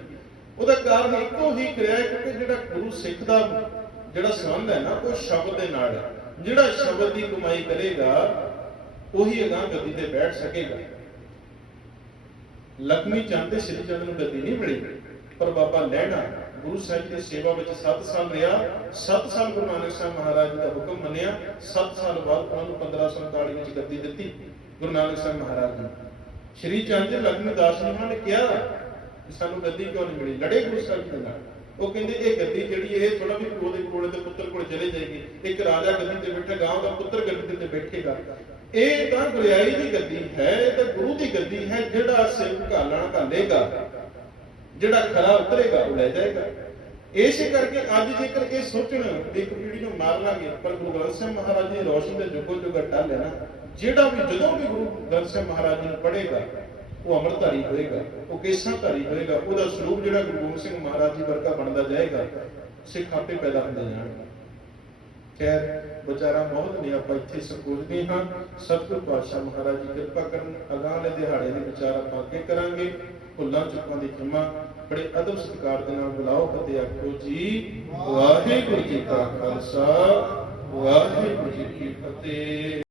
ਉਹਦਾ ਕਾਰਨ ਇੱਕੋ ਹੀ ਕਿਰਿਆ ਕਿ ਜਿਹੜਾ ਗੁਰੂ ਸਿੱਖ ਦਾ ਜਿਹੜਾ ਸੰਬੰਧ ਹੈ ਨਾ, ਉਹ ਸ਼ਬਦ ਦੇ ਨਾਲ ਜਿਹੜਾ ਸ਼ਬਦ ਦੀ ਕਮਾਈ ਕਰੇਗਾ, ਉਹੀ ਅਗਾਹ ਗੱਦੀ ਤੇ ਬੈਠ ਸਕੇਗਾ। ਲਖਮੀ ਚੰਦ ਤੇ ਸ੍ਰੀ ਚੰਦ ਨੂੰ ਗੱਦੀ ਨਹੀਂ ਮਿਲੀ, ਪਰ ਬਾਬਾ ਲੈਣਾ ਗੁਰੂ ਸਾਹਿਬ ਦੀ ਸੇਵਾ ਵਿੱਚ 7 ਸਾਲ ਰਿਹਾ। 7 ਸਾਲ ਗੁਰੂ ਨਾਨਕ ਸਾਹਿਬ ਮਹਾਰਾਜ ਦਾ ਹੁਕਮ ਮੰਨਿਆ। 7 ਸਾਲ ਬਾਅਦ ਉਹਨਾਂ ਨੂੰ 1547 ਵਿੱਚ ਗੱਦੀ ਦਿੱਤੀ ਗੁਰੂ ਨਾਨਕ ਸਾਹਿਬ ਮਹਾਰਾਜ ਨੇ ਸ੍ਰੀ ਚੰਦ ਜੀ ਲਖਮੀ ਦਾਸ ਜੀ ਨੇ ਕਿਹਾ ਸਾਨੂੰ ਗੱਦੀ ਕਿਉਂ ਨਹੀਂ ਮਿਲੀ? ਲੜੇ ਗੁਰੂ ਸਾਹਿਬ ਨਾਲ। ਉਹ ਕਹਿੰਦੇ ਇਹ ਗੱਦੀ ਜਿਹੜੀ ਇਹ ਥੋੜਾ ਵੀ ਉਹਦੇ ਕੋਲ ਦੇ ਪੁੱਤਰ ਕੋਲ ਚਲੇ ਜਾਏਗੀ, ਇੱਕ ਰਾਜਾ ਗੱਦੀ ਤੇ ਬੈਠੇਗਾ, ਉਹਦਾ ਪੁੱਤਰ ਗੱਦੀ ਤੇ ਬੈਠੇਗਾ। ਇਹ ਤਾਂ ਗੁਰਿਆਈ ਦੀ ਗੱਦੀ ਹੈ, ਇਹ ਤਾਂ ਗੁਰੂ ਦੀ ਗੱਦੀ ਹੈ, ਜਿਹੜਾ ਸਿਰ ਘਾਲਣ ਘਾਲੇਗਾ ਜਿਹੜਾ ਖਰਾ ਉਤਰੇਗਾ, ਉਹ ਲੈ ਜਾਏਗਾ। ਇਸੇ ਕਰਕੇ ਅੱਜ ਜੇਕਰ ਇਹ ਸੋਚਣ, ਇੱਕ ਪੀੜੀ ਨੂੰ ਮਾਰ ਲਾਂਗੇ, ਪਰ ਗੁਰੂ ਗ੍ਰੰਥ ਸਾਹਿਬ ਮਹਾਰਾਜ ਦੀ ਰੋਸ਼ਨੀ ਦੇ ਜੁਗੋ ਜੁਗ ਟਾਲ ਲੈਣਾ ਜਿਹੜਾ ਵੀ ਜਦੋਂ ਵੀ ਗੁਰੂ ਗ੍ਰੰਥ ਸਾਹਿਬ ਮਹਾਰਾਜ ਜੀ ਨੂੰ ਪੜ੍ਹੇਗਾ ਉਹ ਅੰਮ੍ਰਿਤਧਾਰੀ ਹੋਏਗਾ, ਉਹ ਕੇਸਾਧਾਰੀ ਹੋਏਗਾ, ਉਹਦਾ ਸਰੂਪ ਜਿਹੜਾ ਗੁਰੂ ਗੋਬਿੰਦ ਸਿੰਘ ਮਹਾਰਾਜ ਜੀ ਵਰਗਾ ਬਣਦਾ ਜਾਏਗਾ, ਸਿੱਖ ਆਪੇ ਪੈਦਾ ਹੁੰਦੇ ਜਾਣਗੇ। ਖੈਰ, ਵਿਚਾਰਾ ਬਹੁਤ ਨਹੀਂ ਆਪਾਂ ਇੱਥੇ ਸੰਕੋਚਦੇ ਹਾਂ। ਸਤਿਗੁਰ ਪਾਤਸ਼ਾਹ ਮਹਾਰਾਜ ਜੀ ਕਿਰਪਾ ਕਰਨ ਅਗਾਲੇ ਦਿਹਾੜੇ ਦੇ ਵਿਚਾਰ ਆਪਾਂ ਅੱਗੇ ਕਰਾਂਗੇ। ਭੁੱਲਾਂ ਚੁੱਕਾਂ ਦੀ ਖਿਮਾ, ਬੜੇ ਅਦਬ ਸਤਿਕਾਰ ਦੇ ਨਾਲ ਬੁਲਾਓ ਫਤਿਹ ਆਖੋ ਜੀ, ਵਾਹਿਗੁਰੂ ਜੀ ਕਾ ਖਾਲਸਾ, ਵਾਹਿਗੁਰੂ ਜੀ ਕੀ ਫਤਿਹ।